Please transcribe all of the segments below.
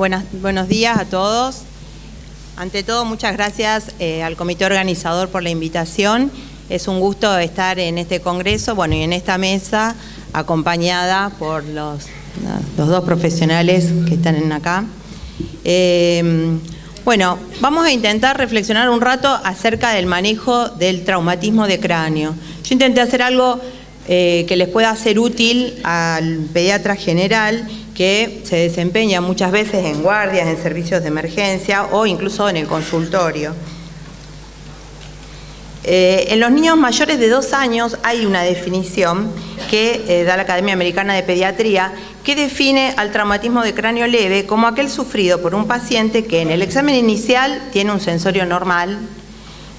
Buenos días a todos. Ante todo, muchas gracias al comité organizador por la invitación. Es un gusto estar en este congreso, bueno, y en esta mesa, acompañada por los dos profesionales que están acá. Bueno, vamos a intentar reflexionar un rato acerca del manejo del traumatismo de cráneo. Yo intenté hacer algo que les pueda ser útil al pediatra general que se desempeña muchas veces en guardias, en servicios de emergencia o incluso en el consultorio. En los niños mayores de 2 años hay una definición que da la Academia Americana de Pediatría que define al traumatismo de cráneo leve como aquel sufrido por un paciente que en el examen inicial tiene un sensorio normal,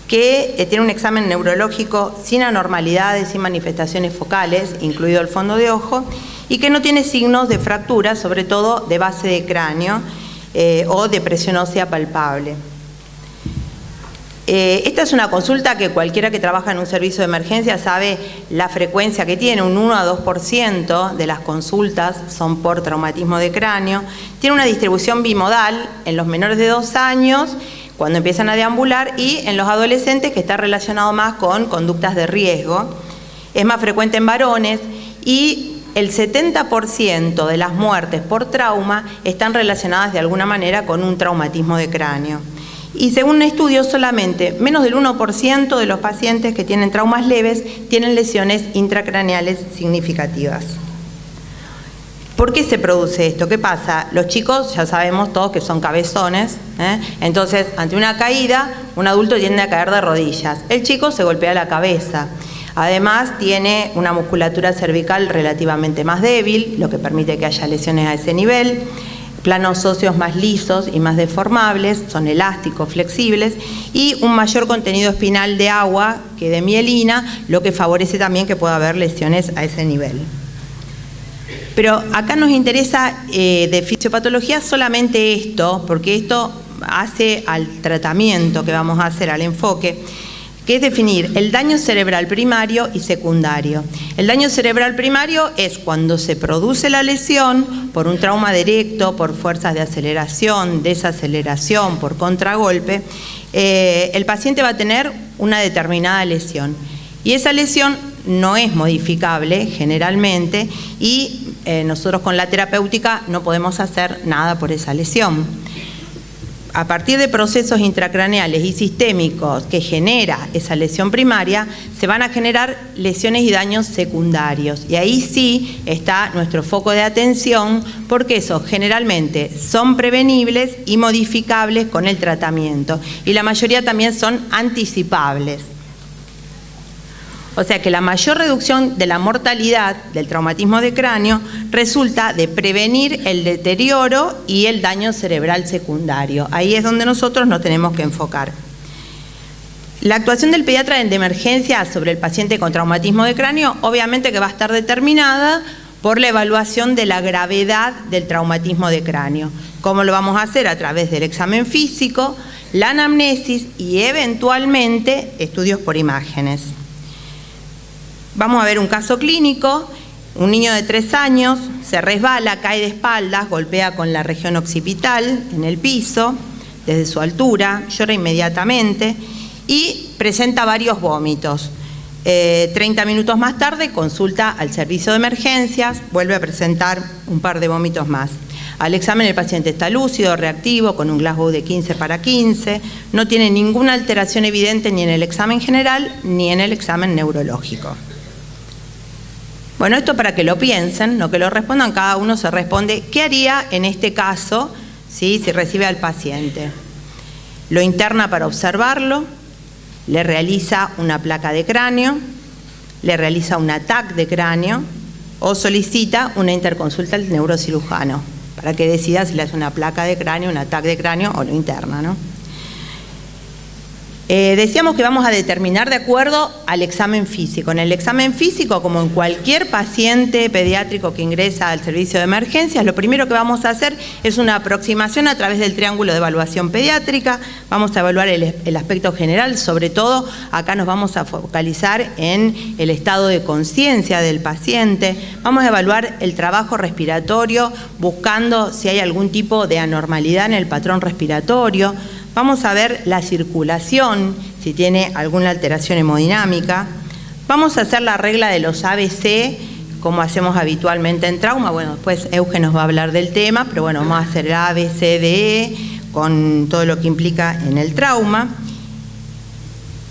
que tiene un examen neurológico sin anormalidades, sin manifestaciones focales, incluido el fondo de ojo, y que no tiene signos de fractura, sobre todo de base de cráneo o de presión ósea palpable. Esta es una consulta que cualquiera que trabaja en un servicio de emergencia sabe la frecuencia que tiene, un 1 a 2% de las consultas son por traumatismo de cráneo. Tiene una distribución bimodal en los menores de 2 años, cuando empiezan a deambular, y en los adolescentes, que está relacionado más con conductas de riesgo. Es más frecuente en varones y el 70% de las muertes por trauma están relacionadas de alguna manera con un traumatismo de cráneo. Y según un estudio, solamente menos del 1% de los pacientes que tienen traumas leves tienen lesiones intracraneales significativas. ¿Por qué se produce esto? ¿Qué pasa? Los chicos ya sabemos todos que son cabezones, entonces ante una caída un adulto tiende a caer de rodillas. El chico se golpea la cabeza. Además tiene una musculatura cervical relativamente más débil, lo que permite que haya lesiones a ese nivel. Planos óseos más lisos y más deformables, son elásticos, flexibles, y un mayor contenido espinal de agua que de mielina, lo que favorece también que pueda haber lesiones a ese nivel. Pero acá nos interesa de fisiopatología solamente esto, porque esto hace al tratamiento que vamos a hacer, al enfoque, que es definir el daño cerebral primario y secundario. El daño cerebral primario es cuando se produce la lesión por un trauma directo, por fuerzas de aceleración, desaceleración, por contragolpe. El paciente va a tener una determinada lesión y esa lesión no es modificable generalmente y nosotros con la terapéutica no podemos hacer nada por esa lesión. A partir de procesos intracraneales y sistémicos que genera esa lesión primaria, se van a generar lesiones y daños secundarios. Y ahí sí está nuestro foco de atención, porque esos generalmente son prevenibles y modificables con el tratamiento. Y la mayoría también son anticipables. O sea que la mayor reducción de la mortalidad del traumatismo de cráneo resulta de prevenir el deterioro y el daño cerebral secundario. Ahí es donde nosotros nos tenemos que enfocar. La actuación del pediatra de emergencia sobre el paciente con traumatismo de cráneo obviamente que va a estar determinada por la evaluación de la gravedad del traumatismo de cráneo. ¿Cómo lo vamos a hacer? A través del examen físico, la anamnesis y eventualmente estudios por imágenes. Vamos a ver un caso clínico. Un niño de 3 años se resbala, cae de espaldas, golpea con la región occipital en el piso, desde su altura, llora inmediatamente y presenta varios vómitos. 30 minutos más tarde consulta al servicio de emergencias, vuelve a presentar un par de vómitos más. Al examen el paciente está lúcido, reactivo, con un Glasgow de 15/15, no tiene ninguna alteración evidente ni en el examen general ni en el examen neurológico. Bueno, esto para que lo piensen, no que lo respondan, cada uno se responde qué haría en este caso, ¿sí? Si recibe al paciente. Lo interna para observarlo, le realiza una placa de cráneo, le realiza un TAC de cráneo o solicita una interconsulta al neurocirujano para que decida si le hace una placa de cráneo, un TAC de cráneo o lo interna, ¿no? Decíamos que vamos a determinar de acuerdo al examen físico. En el examen físico, como en cualquier paciente pediátrico que ingresa al servicio de emergencias, lo primero que vamos a hacer es una aproximación a través del triángulo de evaluación pediátrica. Vamos a evaluar el aspecto general, sobre todo acá nos vamos a focalizar en el estado de conciencia del paciente. Vamos a evaluar el trabajo respiratorio buscando si hay algún tipo de anormalidad en el patrón respiratorio. Vamos a ver la circulación, si tiene alguna alteración hemodinámica. Vamos a hacer la regla de los ABC, como hacemos habitualmente en trauma. Bueno, después Euge nos va a hablar del tema, pero bueno, vamos a hacer el ABCDE con todo lo que implica en el trauma.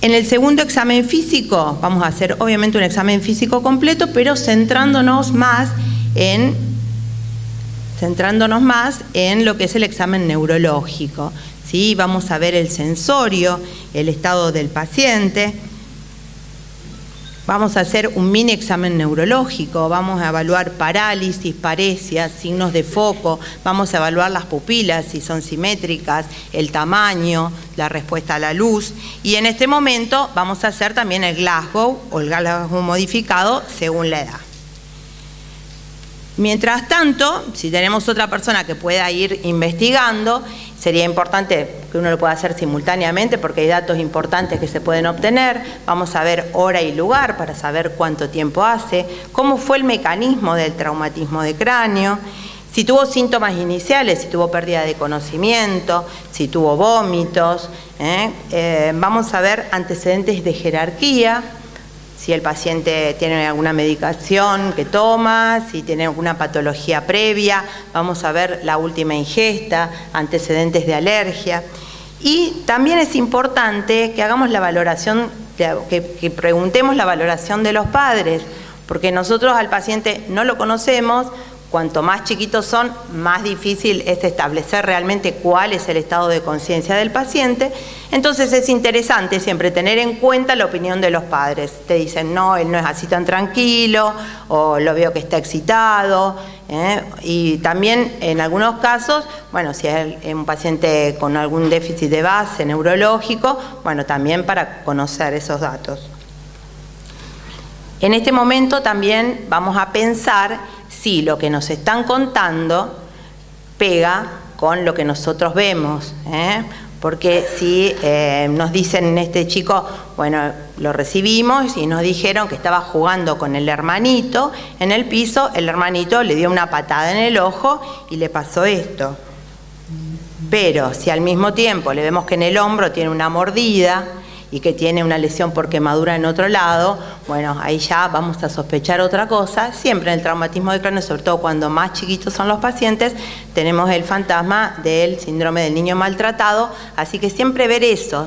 En el segundo examen físico, vamos a hacer obviamente un examen físico completo, pero centrándonos más en lo que es el examen neurológico. ¿Sí? Vamos a ver el sensorio, el estado del paciente. Vamos a hacer un mini examen neurológico, vamos a evaluar parálisis, paresias, signos de foco, vamos a evaluar las pupilas, si son simétricas, el tamaño, la respuesta a la luz. Y en este momento vamos a hacer también el Glasgow o el Glasgow modificado según la edad. Mientras tanto, si tenemos otra persona que pueda ir investigando, sería importante que uno lo pueda hacer simultáneamente porque hay datos importantes que se pueden obtener. Vamos a ver hora y lugar para saber cuánto tiempo hace, cómo fue el mecanismo del traumatismo de cráneo, si tuvo síntomas iniciales, si tuvo pérdida de conocimiento, si tuvo vómitos. Vamos a ver antecedentes de jerarquía, si el paciente tiene alguna medicación que toma, si tiene alguna patología previa, vamos a ver la última ingesta, antecedentes de alergia. Y también es importante que hagamos la valoración, que preguntemos la valoración de los padres, porque nosotros al paciente no lo conocemos. Cuanto más chiquitos son, más difícil es establecer realmente cuál es el estado de conciencia del paciente. Entonces es interesante siempre tener en cuenta la opinión de los padres. Te dicen, no, él no es así tan tranquilo, o lo veo que está excitado. Y también en algunos casos, bueno, si es un paciente con algún déficit de base neurológico, bueno, también para conocer esos datos. En este momento también vamos a pensar si lo que nos están contando pega con lo que nosotros vemos, porque si nos dicen este chico, bueno, lo recibimos y nos dijeron que estaba jugando con el hermanito en el piso, el hermanito le dio una patada en el ojo y le pasó esto. Pero si al mismo tiempo le vemos que en el hombro tiene una mordida y que tiene una lesión por quemadura en otro lado, bueno, ahí ya vamos a sospechar otra cosa. Siempre en el traumatismo de cráneo, sobre todo cuando más chiquitos son los pacientes, tenemos el fantasma del síndrome del niño maltratado, así que siempre ver eso,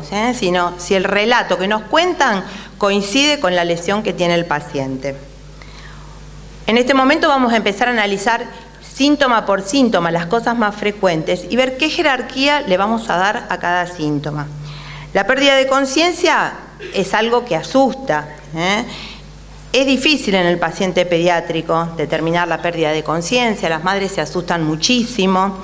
si el relato que nos cuentan coincide con la lesión que tiene el paciente. En este momento vamos a empezar a analizar síntoma por síntoma, las cosas más frecuentes, y ver qué jerarquía le vamos a dar a cada síntoma. La pérdida de conciencia es algo que asusta. Es difícil en el paciente pediátrico determinar la pérdida de conciencia, las madres se asustan muchísimo.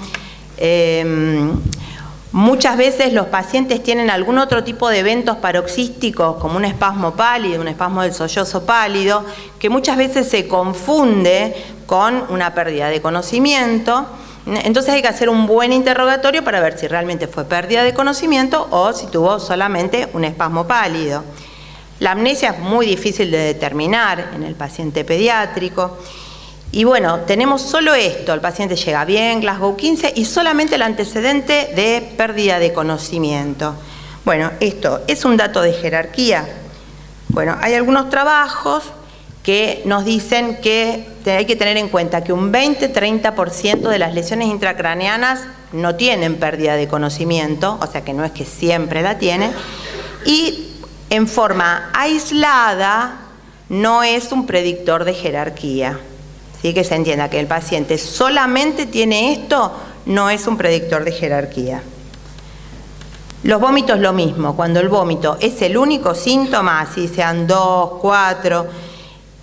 Muchas veces los pacientes tienen algún otro tipo de eventos paroxísticos, como un espasmo pálido, un espasmo del sollozo pálido, que muchas veces se confunde con una pérdida de conocimiento. Entonces hay que hacer un buen interrogatorio para ver si realmente fue pérdida de conocimiento o si tuvo solamente un espasmo pálido. La amnesia es muy difícil de determinar en el paciente pediátrico. Y bueno, tenemos solo esto, el paciente llega bien, Glasgow 15, y solamente el antecedente de pérdida de conocimiento. Bueno, esto es un dato de jerarquía. Bueno, hay algunos trabajos que nos dicen que hay que tener en cuenta que un 20-30% de las lesiones intracraneanas no tienen pérdida de conocimiento, o sea que no es que siempre la tienen, y en forma aislada no es un predictor de jerarquía. Así que se entienda que el paciente solamente tiene esto, no es un predictor de jerarquía. Los vómitos lo mismo, cuando el vómito es el único síntoma, así sean 2, 4,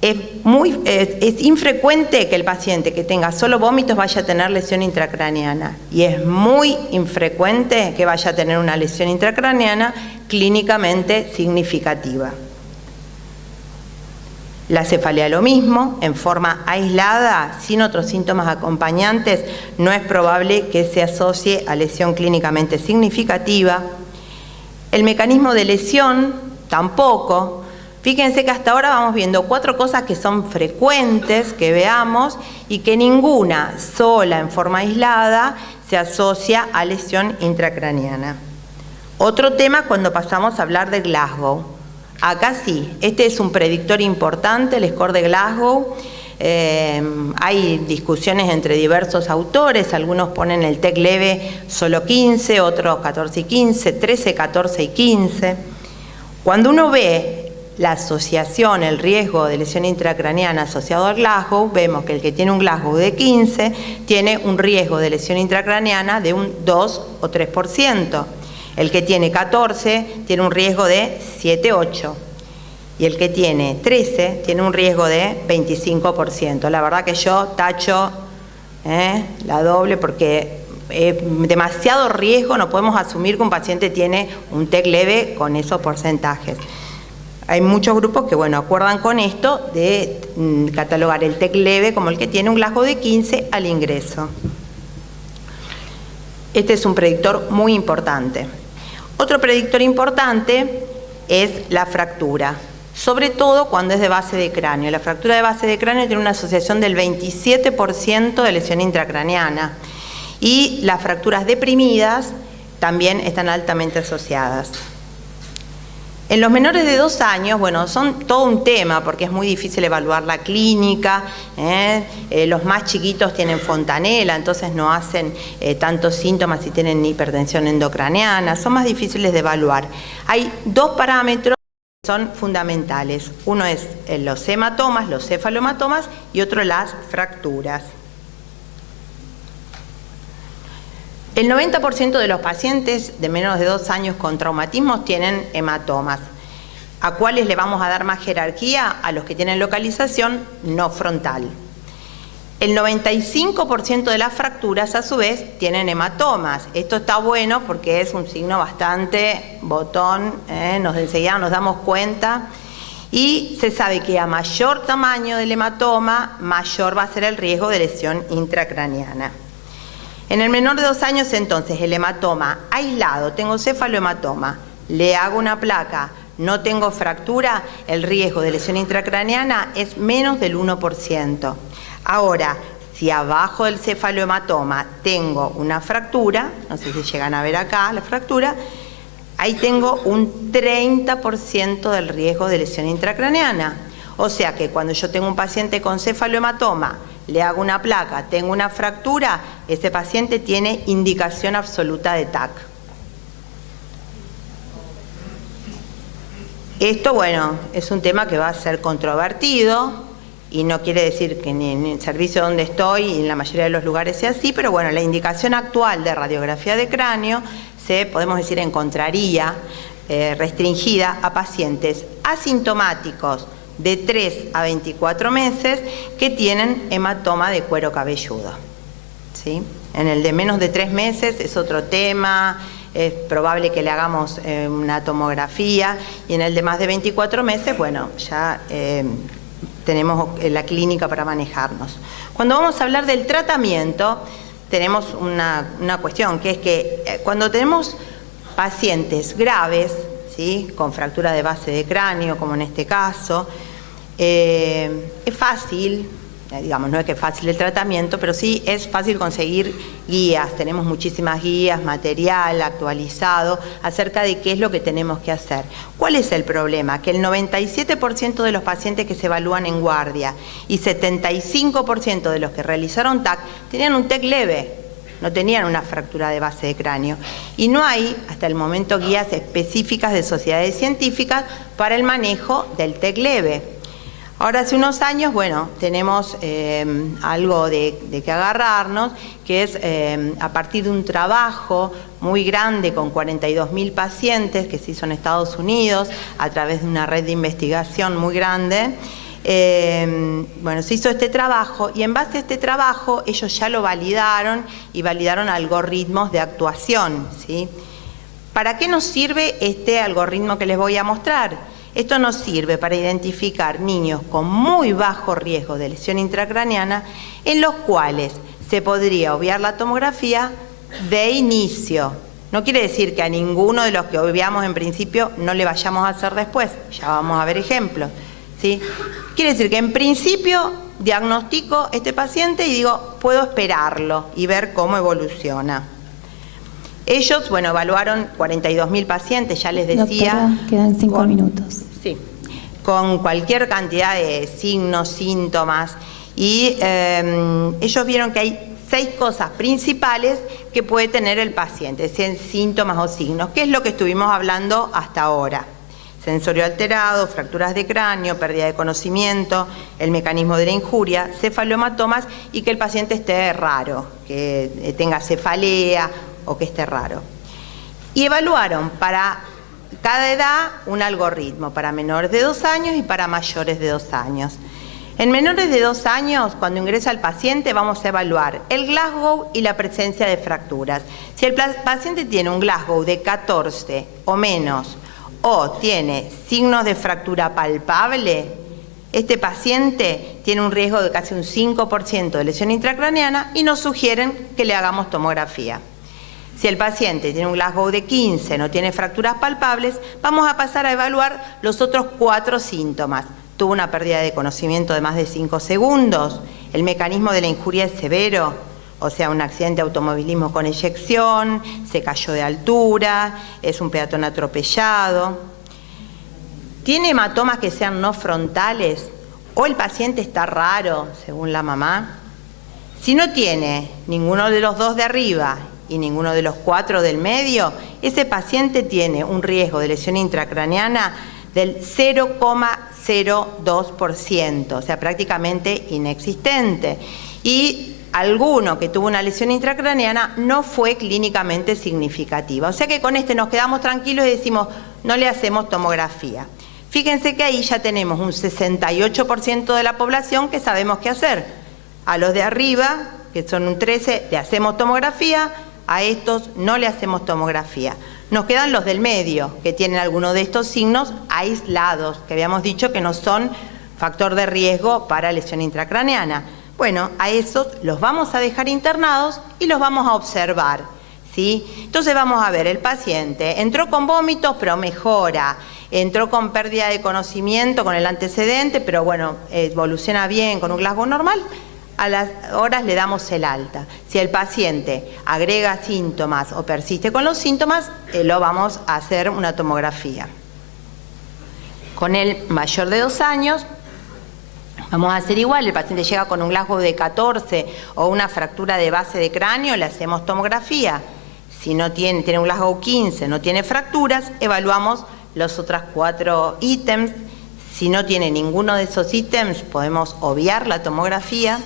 Es infrecuente que el paciente que tenga solo vómitos vaya a tener lesión intracraneana y es muy infrecuente que vaya a tener una lesión intracraneana clínicamente significativa. La cefalea lo mismo, en forma aislada, sin otros síntomas acompañantes, no es probable que se asocie a lesión clínicamente significativa. El mecanismo de lesión tampoco. Fíjense que hasta ahora vamos viendo 4 cosas que son frecuentes que veamos y que ninguna sola en forma aislada se asocia a lesión intracraneana. Otro tema cuando pasamos a hablar de Glasgow. Acá sí, este es un predictor importante, el score de Glasgow. Hay discusiones entre diversos autores, algunos ponen el TEC leve solo 15, otros 14 y 15, 13, 14 y 15. Cuando uno ve la asociación, el riesgo de lesión intracraneana asociado al Glasgow, vemos que el que tiene un Glasgow de 15 tiene un riesgo de lesión intracraneana de un 2 o 3%. El que tiene 14 tiene un riesgo de 7-8. Y el que tiene 13 tiene un riesgo de 25%. La verdad que yo tacho la doble porque demasiado riesgo, no podemos asumir que un paciente tiene un TEC leve con esos porcentajes. Hay muchos grupos que, bueno, acuerdan con esto de catalogar el TEC leve como el que tiene un Glasgow de 15 al ingreso. Este es un predictor muy importante. Otro predictor importante es la fractura, sobre todo cuando es de base de cráneo. La fractura de base de cráneo tiene una asociación del 27% de lesión intracraneana y las fracturas deprimidas también están altamente asociadas. En los menores de 2 años, bueno, son todo un tema porque es muy difícil evaluar la clínica. Los más chiquitos tienen fontanela, entonces no hacen tantos síntomas si tienen hipertensión endocraneana. Son más difíciles de evaluar. Hay 2 parámetros que son fundamentales. Uno es los hematomas, los cefalomatomas, y otro las fracturas. El 90% de los pacientes de menos de 2 años con traumatismos tienen hematomas. ¿A cuáles le vamos a dar más jerarquía? A los que tienen localización no frontal. El 95% de las fracturas, a su vez, tienen hematomas. Esto está bueno porque es un signo bastante botón, enseguida nos damos cuenta. Y se sabe que a mayor tamaño del hematoma, mayor va a ser el riesgo de lesión intracraneana. En el menor de 2 años, entonces, el hematoma aislado, tengo cefalohematoma, le hago una placa, no tengo fractura, el riesgo de lesión intracraneana es menos del 1%. Ahora, si abajo del cefalohematoma tengo una fractura, no sé si llegan a ver acá la fractura, ahí tengo un 30% del riesgo de lesión intracraneana. O sea que cuando yo tengo un paciente con cefalohematoma, le hago una placa, tengo una fractura, ese paciente tiene indicación absoluta de TAC. Esto, bueno, es un tema que va a ser controvertido y no quiere decir que ni en el servicio donde estoy y en la mayoría de los lugares sea así, pero bueno, la indicación actual de radiografía de cráneo se, podemos decir, encontraría restringida a pacientes asintomáticos de 3 a 24 meses que tienen hematoma de cuero cabelludo. ¿Sí? En el de menos de 3 meses es otro tema, es probable que le hagamos una tomografía, y en el de más de 24 meses, bueno, ya tenemos la clínica para manejarnos. Cuando vamos a hablar del tratamiento, tenemos una cuestión, que es que cuando tenemos pacientes graves, ¿sí?, con fractura de base de cráneo, como en este caso, es fácil, digamos, no es que es fácil el tratamiento, pero sí es fácil conseguir guías. Tenemos muchísimas guías, material actualizado acerca de qué es lo que tenemos que hacer. ¿Cuál es el problema? Que el 97% de los pacientes que se evalúan en guardia y 75% de los que realizaron TAC tenían un TEC leve, no tenían una fractura de base de cráneo. Y no hay, hasta el momento, guías específicas de sociedades científicas para el manejo del TEC leve. Ahora, hace unos años, bueno, tenemos algo de que agarrarnos, que es a partir de un trabajo muy grande con 42.000 pacientes que se hizo en Estados Unidos a través de una red de investigación muy grande. Bueno, se hizo este trabajo y en base a este trabajo ellos ya lo validaron y validaron algoritmos de actuación, ¿sí? ¿Para qué nos sirve este algoritmo que les voy a mostrar? Esto nos sirve para identificar niños con muy bajo riesgo de lesión intracraneana en los cuales se podría obviar la tomografía de inicio. No quiere decir que a ninguno de los que obviamos en principio no le vayamos a hacer después, ya vamos a ver ejemplos, ¿sí? Quiere decir que en principio diagnostico este paciente y digo, puedo esperarlo y ver cómo evoluciona. Ellos, bueno, evaluaron 42.000 pacientes, ya les decía. Doctora, quedan 5 minutos. Sí, con cualquier cantidad de signos, síntomas, y ellos vieron que hay 6 cosas principales que puede tener el paciente, sean síntomas o signos, que es lo que estuvimos hablando hasta ahora. Sensorio alterado, fracturas de cráneo, pérdida de conocimiento, el mecanismo de la injuria, cefalomatomas y que el paciente esté raro, que tenga cefalea o que esté raro. Y evaluaron para cada edad un algoritmo, para menores de 2 años y para mayores de 2 años. En menores de 2 años, cuando ingresa el paciente, vamos a evaluar el Glasgow y la presencia de fracturas. Si el paciente tiene un Glasgow de 14 o menos, o tiene signos de fractura palpable, este paciente tiene un riesgo de casi un 5% de lesión intracraneana y nos sugieren que le hagamos tomografía. Si el paciente tiene un Glasgow de 15, no tiene fracturas palpables, vamos a pasar a evaluar los otros 4 síntomas. Tuvo una pérdida de conocimiento de más de 5 segundos, el mecanismo de la injuria es severo, o sea, un accidente de automovilismo con eyección, se cayó de altura, es un peatón atropellado. ¿Tiene hematomas que sean no frontales? ¿O el paciente está raro, según la mamá? Si no tiene ninguno de los 2 de arriba y ninguno de los 4 del medio, ese paciente tiene un riesgo de lesión intracraneana del 0,02%, o sea, prácticamente inexistente. Y alguno que tuvo una lesión intracraneana no fue clínicamente significativa. O sea que con este nos quedamos tranquilos y decimos, no le hacemos tomografía. Fíjense que ahí ya tenemos un 68% de la población que sabemos qué hacer. A los de arriba, que son un 13%, le hacemos tomografía, a estos no le hacemos tomografía. Nos quedan los del medio, que tienen alguno de estos signos aislados, que habíamos dicho que no son factor de riesgo para lesión intracraneana. Bueno, a esos los vamos a dejar internados y los vamos a observar, ¿sí? Entonces vamos a ver, el paciente entró con vómitos, pero mejora. Entró con pérdida de conocimiento, con el antecedente, pero bueno, evoluciona bien con un Glasgow normal. A las horas le damos el alta. Si el paciente agrega síntomas o persiste con los síntomas, lo vamos a hacer una tomografía. Con el mayor de 2 años, vamos a hacer igual. El paciente llega con un Glasgow de 14 o una fractura de base de cráneo, le hacemos tomografía. Si no tiene un Glasgow 15, no tiene fracturas, evaluamos los otros 4 ítems. Si no tiene ninguno de esos ítems, podemos obviar la tomografía.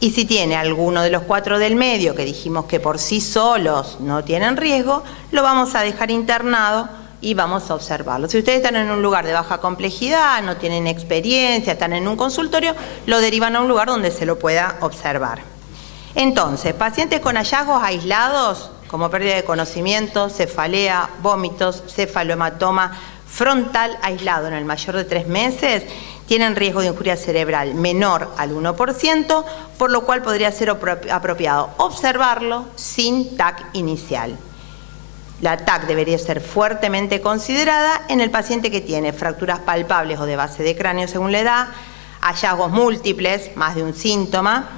Y si tiene alguno de los 4 del medio, que dijimos que por sí solos no tienen riesgo, lo vamos a dejar internado y vamos a observarlo. Si ustedes están en un lugar de baja complejidad, no tienen experiencia, están en un consultorio, lo derivan a un lugar donde se lo pueda observar. Entonces, pacientes con hallazgos aislados, como pérdida de conocimiento, cefalea, vómitos, cefalohematoma frontal aislado en el mayor de 3 meses, tienen riesgo de injuria cerebral menor al 1%, por lo cual podría ser apropiado observarlo sin TAC inicial. La TAC debería ser fuertemente considerada en el paciente que tiene fracturas palpables o de base de cráneo según la edad, hallazgos múltiples, más de un síntoma,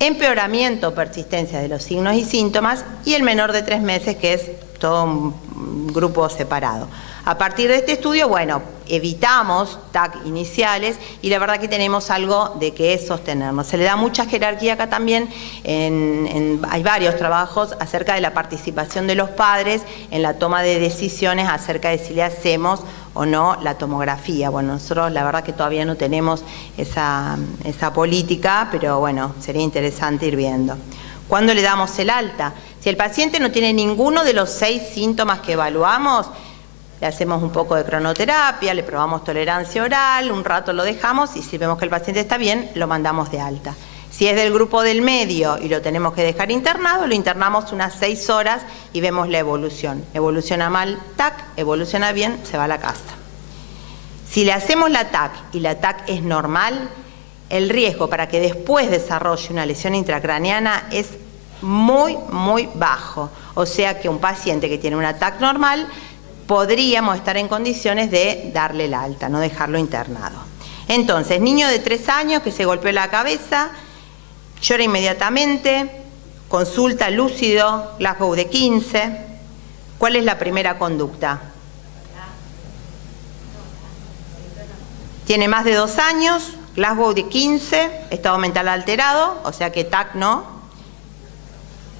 empeoramiento o persistencia de los signos y síntomas y el menor de 3 meses, que es todo un grupo separado. A partir de este estudio, bueno, evitamos TAC iniciales y la verdad que tenemos algo de que es sostenernos. Se le da mucha jerarquía acá también, hay varios trabajos acerca de la participación de los padres en la toma de decisiones acerca de si le hacemos o no la tomografía. Bueno, nosotros la verdad que todavía no tenemos esa política, pero bueno, sería interesante ir viendo. ¿Cuándo le damos el alta? Si el paciente no tiene ninguno de los 6 síntomas que evaluamos, le hacemos un poco de cronoterapia, le probamos tolerancia oral, un rato lo dejamos y si vemos que el paciente está bien, lo mandamos de alta. Si es del grupo del medio y lo tenemos que dejar internado, lo internamos unas 6 horas y vemos la evolución. Evoluciona mal, TAC, evoluciona bien, se va a la casa. Si le hacemos la TAC y la TAC es normal, el riesgo para que después desarrolle una lesión intracraneana es muy, muy bajo. O sea que un paciente que tiene una TAC normal, podríamos estar en condiciones de darle el alta, no dejarlo internado. Entonces, niño de 3 años que se golpeó la cabeza, llora inmediatamente, consulta lúcido, Glasgow de 15. ¿Cuál es la primera conducta? Tiene más de 2 años, Glasgow de 15, estado mental alterado, o sea que TAC no.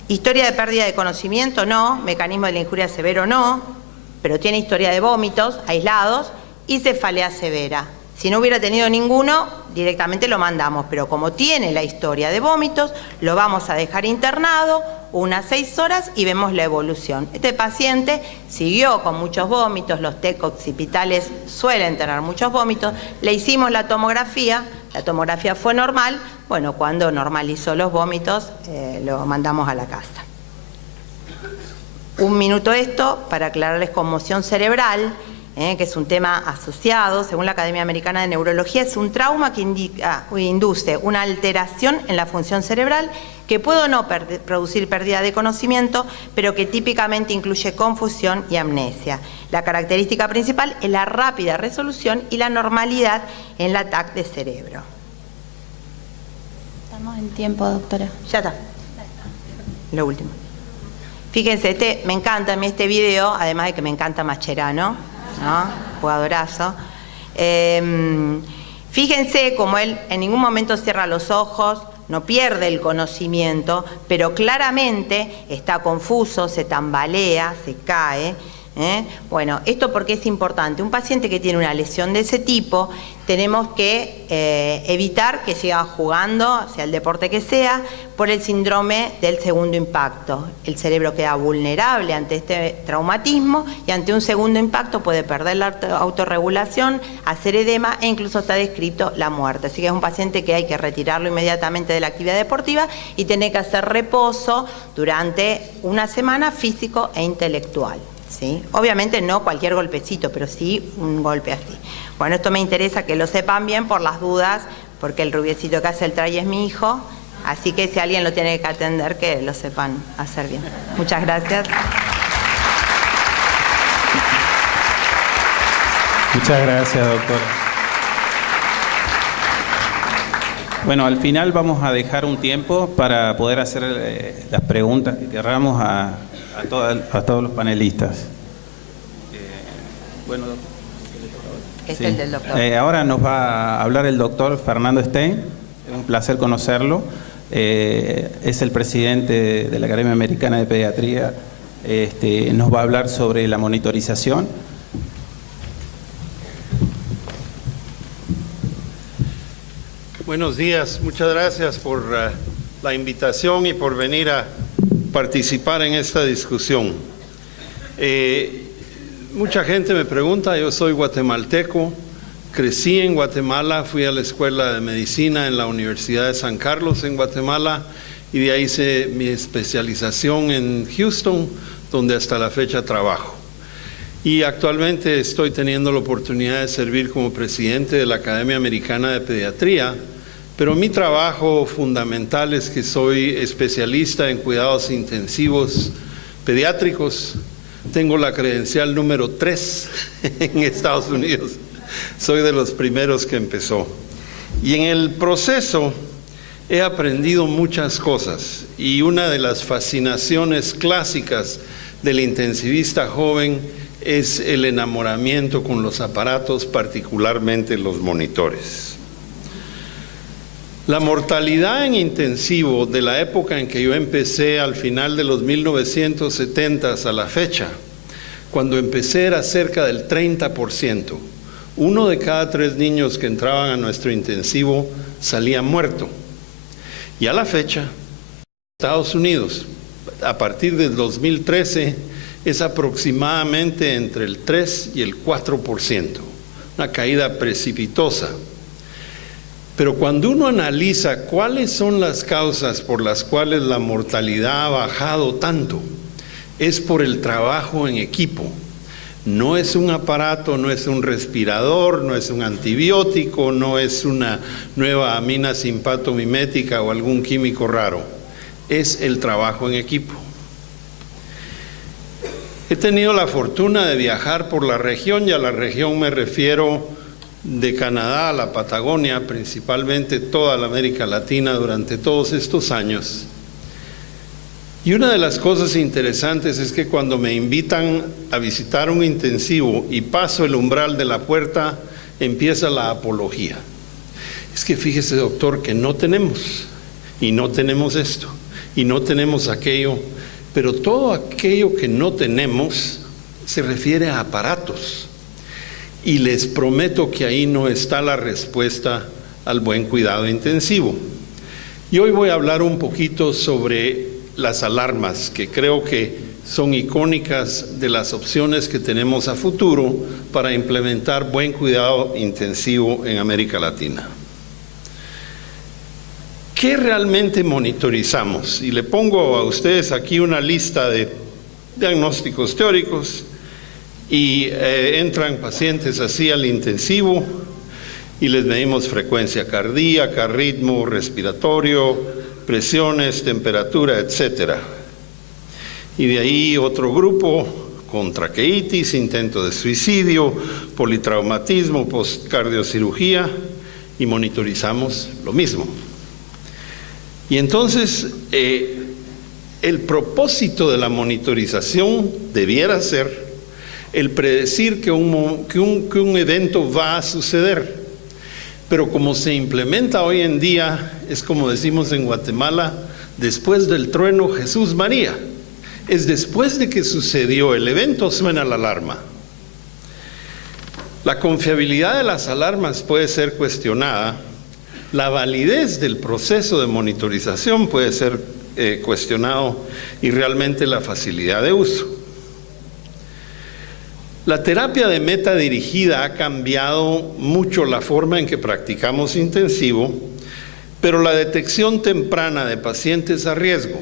Historia de pérdida de conocimiento, no. Mecanismo de la injuria severo, no. Pero tiene historia de vómitos aislados y cefalea severa. Si no hubiera tenido ninguno, directamente lo mandamos, pero como tiene la historia de vómitos, lo vamos a dejar internado unas 6 horas y vemos la evolución. Este paciente siguió con muchos vómitos, los TEC occipitales suelen tener muchos vómitos, le hicimos la tomografía fue normal, bueno, cuando normalizó los vómitos, lo mandamos a la casa. Un minuto esto para aclararles conmoción cerebral, que es un tema asociado, según la Academia Americana de Neurología, es un trauma que induce una alteración en la función cerebral que puede o no producir pérdida de conocimiento, pero que típicamente incluye confusión y amnesia. La característica principal es la rápida resolución y la normalidad en la TAC de cerebro. Estamos en tiempo, doctora. Ya está. Lo último. Fíjense, me encanta a mí este video, además de que me encanta Mascherano, ¿no? Jugadorazo. Fíjense como él en ningún momento cierra los ojos, no pierde el conocimiento, pero claramente está confuso, se tambalea, se cae. Bueno, esto porque es importante. Un paciente que tiene una lesión de ese tipo, tenemos que evitar que siga jugando, sea el deporte que sea, por el síndrome del segundo impacto. El cerebro queda vulnerable ante este traumatismo y ante un segundo impacto puede perder la autorregulación, hacer edema e incluso está descrito la muerte. Así que es un paciente que hay que retirarlo inmediatamente de la actividad deportiva y tiene que hacer reposo durante una semana físico e intelectual. ¿Sí? Obviamente no cualquier golpecito, pero sí un golpe así. Bueno, esto me interesa que lo sepan bien por las dudas, porque el rubiecito que hace el try es mi hijo, así que si alguien lo tiene que atender, que lo sepan hacer bien. Muchas gracias. Muchas gracias, doctora. Bueno, al final vamos a dejar un tiempo para poder hacer las preguntas que querramos a todos los panelistas. Bueno, Este es el del doctor. Ahora nos va a hablar el doctor Fernando Stein. Es un placer conocerlo. Es el presidente de la Academia Americana de Pediatría. Nos va a hablar sobre la monitorización. Buenos días, muchas gracias por la invitación y por venir a participar en esta discusión. Mucha gente me pregunta, yo soy guatemalteco, crecí en Guatemala, fui a la Escuela de Medicina en la Universidad de San Carlos en Guatemala y de ahí hice mi especialización en Houston, donde hasta la fecha trabajo. Y actualmente estoy teniendo la oportunidad de servir como presidente de la Academia Americana de Pediatría, pero mi trabajo fundamental es que soy especialista en cuidados intensivos pediátricos. Tengo la credencial número 3 en Estados Unidos. Soy de los primeros que empezó. Y en el proceso he aprendido muchas cosas. Y una de las fascinaciones clásicas del intensivista joven es el enamoramiento con los aparatos, particularmente los monitores. La mortalidad en intensivo de la época en que yo empecé al final de los 1970s a la fecha, cuando empecé era cerca del 30%. 1 de cada 3 niños que entraban a nuestro intensivo salía muerto. Y a la fecha, Estados Unidos, a partir del 2013, es aproximadamente entre el 3 y el 4%, una caída precipitosa. Pero cuando uno analiza cuáles son las causas por las cuales la mortalidad ha bajado tanto, es por el trabajo en equipo. No es un aparato, no es un respirador, no es un antibiótico, no es una nueva amina simpatomimética o algún químico raro. Es el trabajo en equipo. He tenido la fortuna de viajar por la región, y a la región me refiero de Canadá a la Patagonia, principalmente toda la América Latina durante todos estos años. Y una de las cosas interesantes es que cuando me invitan a visitar un intensivo y paso el umbral de la puerta, empieza la apología. Es que fíjese, doctor, que no tenemos, y no tenemos esto, y no tenemos aquello, pero todo aquello que no tenemos se refiere a aparatos. Y les prometo que ahí no está la respuesta al buen cuidado intensivo. Y hoy voy a hablar un poquito sobre las alarmas, que creo que son icónicas de las opciones que tenemos a futuro para implementar buen cuidado intensivo en América Latina. ¿Qué realmente monitorizamos? Y le pongo a ustedes aquí una lista de diagnósticos teóricos, y entran pacientes así al intensivo y les medimos frecuencia cardíaca, ritmo respiratorio, presiones, temperatura, etc. Y de ahí otro grupo con traqueitis, intento de suicidio, politraumatismo, postcardiocirugía, y monitorizamos lo mismo. Y entonces el propósito de la monitorización debiera ser el predecir que un evento va a suceder. Pero como se implementa hoy en día, es como decimos en Guatemala, después del trueno Jesús María. Es después de que sucedió el evento suena la alarma. La confiabilidad de las alarmas puede ser cuestionada, la validez del proceso de monitorización puede ser cuestionado, y realmente la facilidad de uso. La terapia de meta dirigida ha cambiado mucho la forma en que practicamos intensivo, pero la detección temprana de pacientes a riesgo,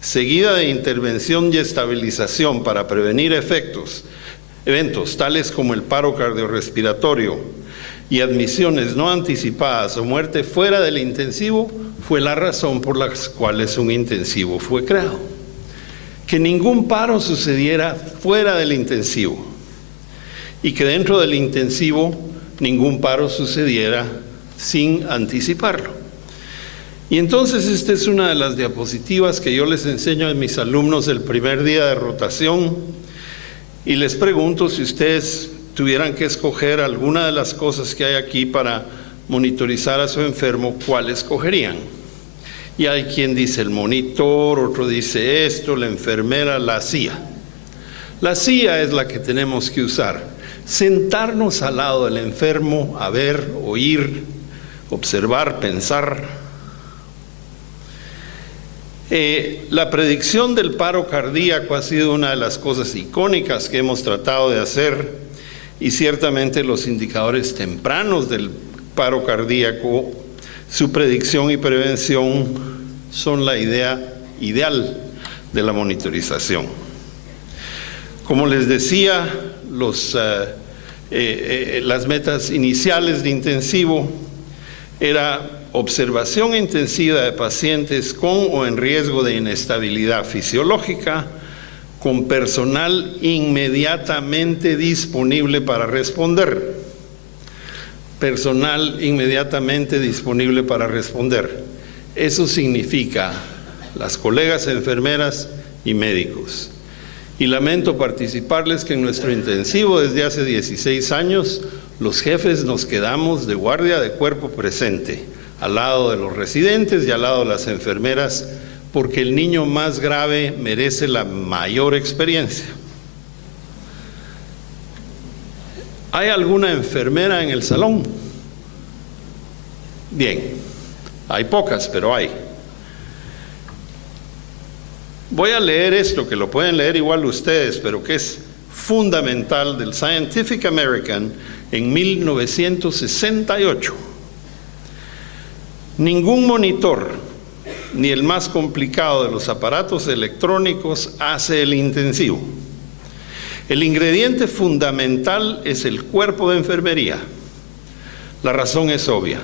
seguida de intervención y estabilización para prevenir eventos tales como el paro cardiorrespiratorio y admisiones no anticipadas o muerte fuera del intensivo, fue la razón por la cual un intensivo fue creado. Que ningún paro sucediera fuera del intensivo, y que dentro del intensivo ningún paro sucediera sin anticiparlo. Y entonces esta es una de las diapositivas que yo les enseño a mis alumnos el primer día de rotación, y les pregunto si ustedes tuvieran que escoger alguna de las cosas que hay aquí para monitorizar a su enfermo, ¿cuál escogerían? Y hay quien dice el monitor, otro dice esto, la enfermera, la CIA. La CIA es la que tenemos que usar. Sentarnos al lado del enfermo, a ver, oír, observar, pensar. La predicción del paro cardíaco ha sido una de las cosas icónicas que hemos tratado de hacer, y ciertamente los indicadores tempranos del paro cardíaco, su predicción y prevención son la idea ideal de la monitorización. Como les decía, las metas iniciales de intensivo era observación intensiva de pacientes con o en riesgo de inestabilidad fisiológica, con personal inmediatamente disponible para responder. Personal inmediatamente disponible para responder. Eso significa las colegas enfermeras y médicos. Y lamento participarles que en nuestro intensivo desde hace 16 años, los jefes nos quedamos de guardia de cuerpo presente, al lado de los residentes y al lado de las enfermeras, porque el niño más grave merece la mayor experiencia. ¿Hay alguna enfermera en el salón? Bien, hay pocas, pero hay. Voy a leer esto, que lo pueden leer igual ustedes, pero que es fundamental, del Scientific American en 1968. Ningún monitor, ni el más complicado de los aparatos electrónicos, hace el intensivo. El ingrediente fundamental es el cuerpo de enfermería. La razón es obvia.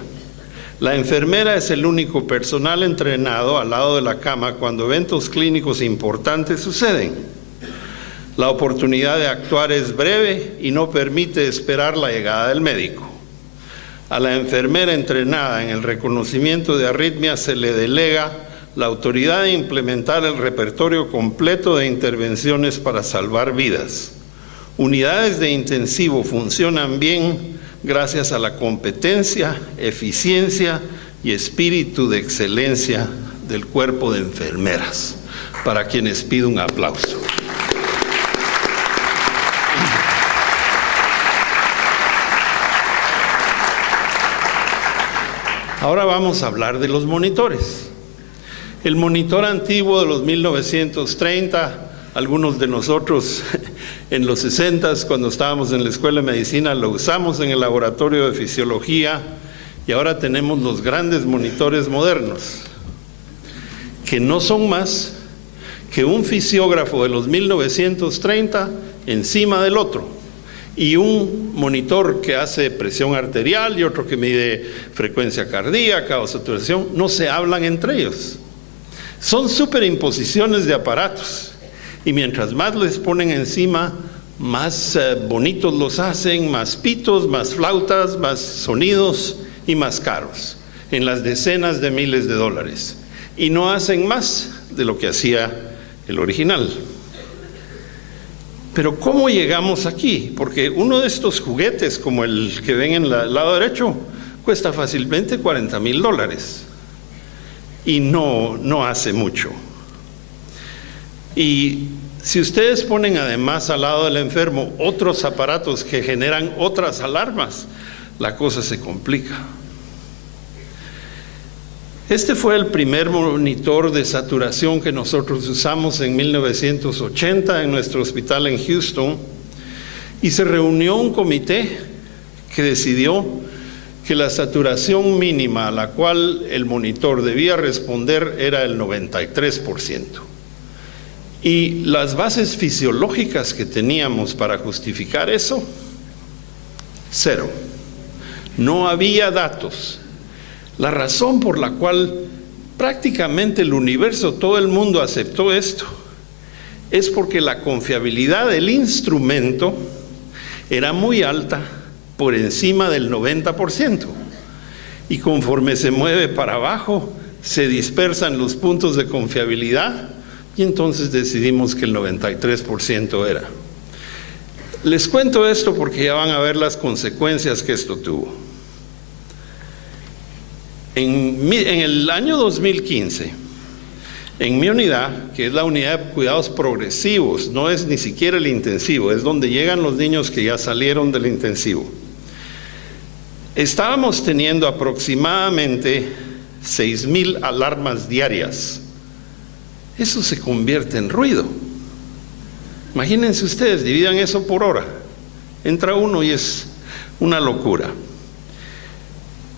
La enfermera es el único personal entrenado al lado de la cama cuando eventos clínicos importantes suceden. La oportunidad de actuar es breve y no permite esperar la llegada del médico. A la enfermera entrenada en el reconocimiento de arritmias se le delega la autoridad de implementar el repertorio completo de intervenciones para salvar vidas. Unidades de intensivo funcionan bien gracias a la competencia, eficiencia y espíritu de excelencia del cuerpo de enfermeras, para quienes pido un aplauso. Ahora vamos a hablar de los monitores. El monitor antiguo de los 1930, algunos de nosotros en los 60s, cuando estábamos en la Escuela de Medicina, lo usamos en el laboratorio de fisiología, y ahora tenemos los grandes monitores modernos, que no son más que un fisiógrafo de los 1930 encima del otro, y un monitor que hace presión arterial y otro que mide frecuencia cardíaca o saturación. No se hablan entre ellos. Son superimposiciones de aparatos. Y mientras más les ponen encima, más bonitos los hacen, más pitos, más flautas, más sonidos y más caros, en las decenas de miles de dólares. Y no hacen más de lo que hacía el original. Pero ¿cómo llegamos aquí? Porque uno de estos juguetes, como el que ven en el lado derecho, cuesta fácilmente $40,000 y no hace mucho. Y si ustedes ponen además al lado del enfermo otros aparatos que generan otras alarmas, la cosa se complica. Este fue el primer monitor de saturación que nosotros usamos en 1980 en nuestro hospital en Houston, y se reunió un comité que decidió que la saturación mínima a la cual el monitor debía responder era el 93%. Y las bases fisiológicas que teníamos para justificar eso, cero. No había datos. La razón por la cual prácticamente el universo, todo el mundo aceptó esto, es porque la confiabilidad del instrumento era muy alta, por encima del 90%. Y conforme se mueve para abajo, se dispersan los puntos de confiabilidad, y entonces decidimos que el 93% era. Les cuento esto porque ya van a ver las consecuencias que esto tuvo. En el año 2015, en mi unidad, que es la unidad de cuidados progresivos, no es ni siquiera el intensivo, es donde llegan los niños que ya salieron del intensivo, estábamos teniendo aproximadamente 6,000 alarmas diarias. Eso se convierte en ruido. Imagínense ustedes, dividan eso por hora. Entra uno y es una locura.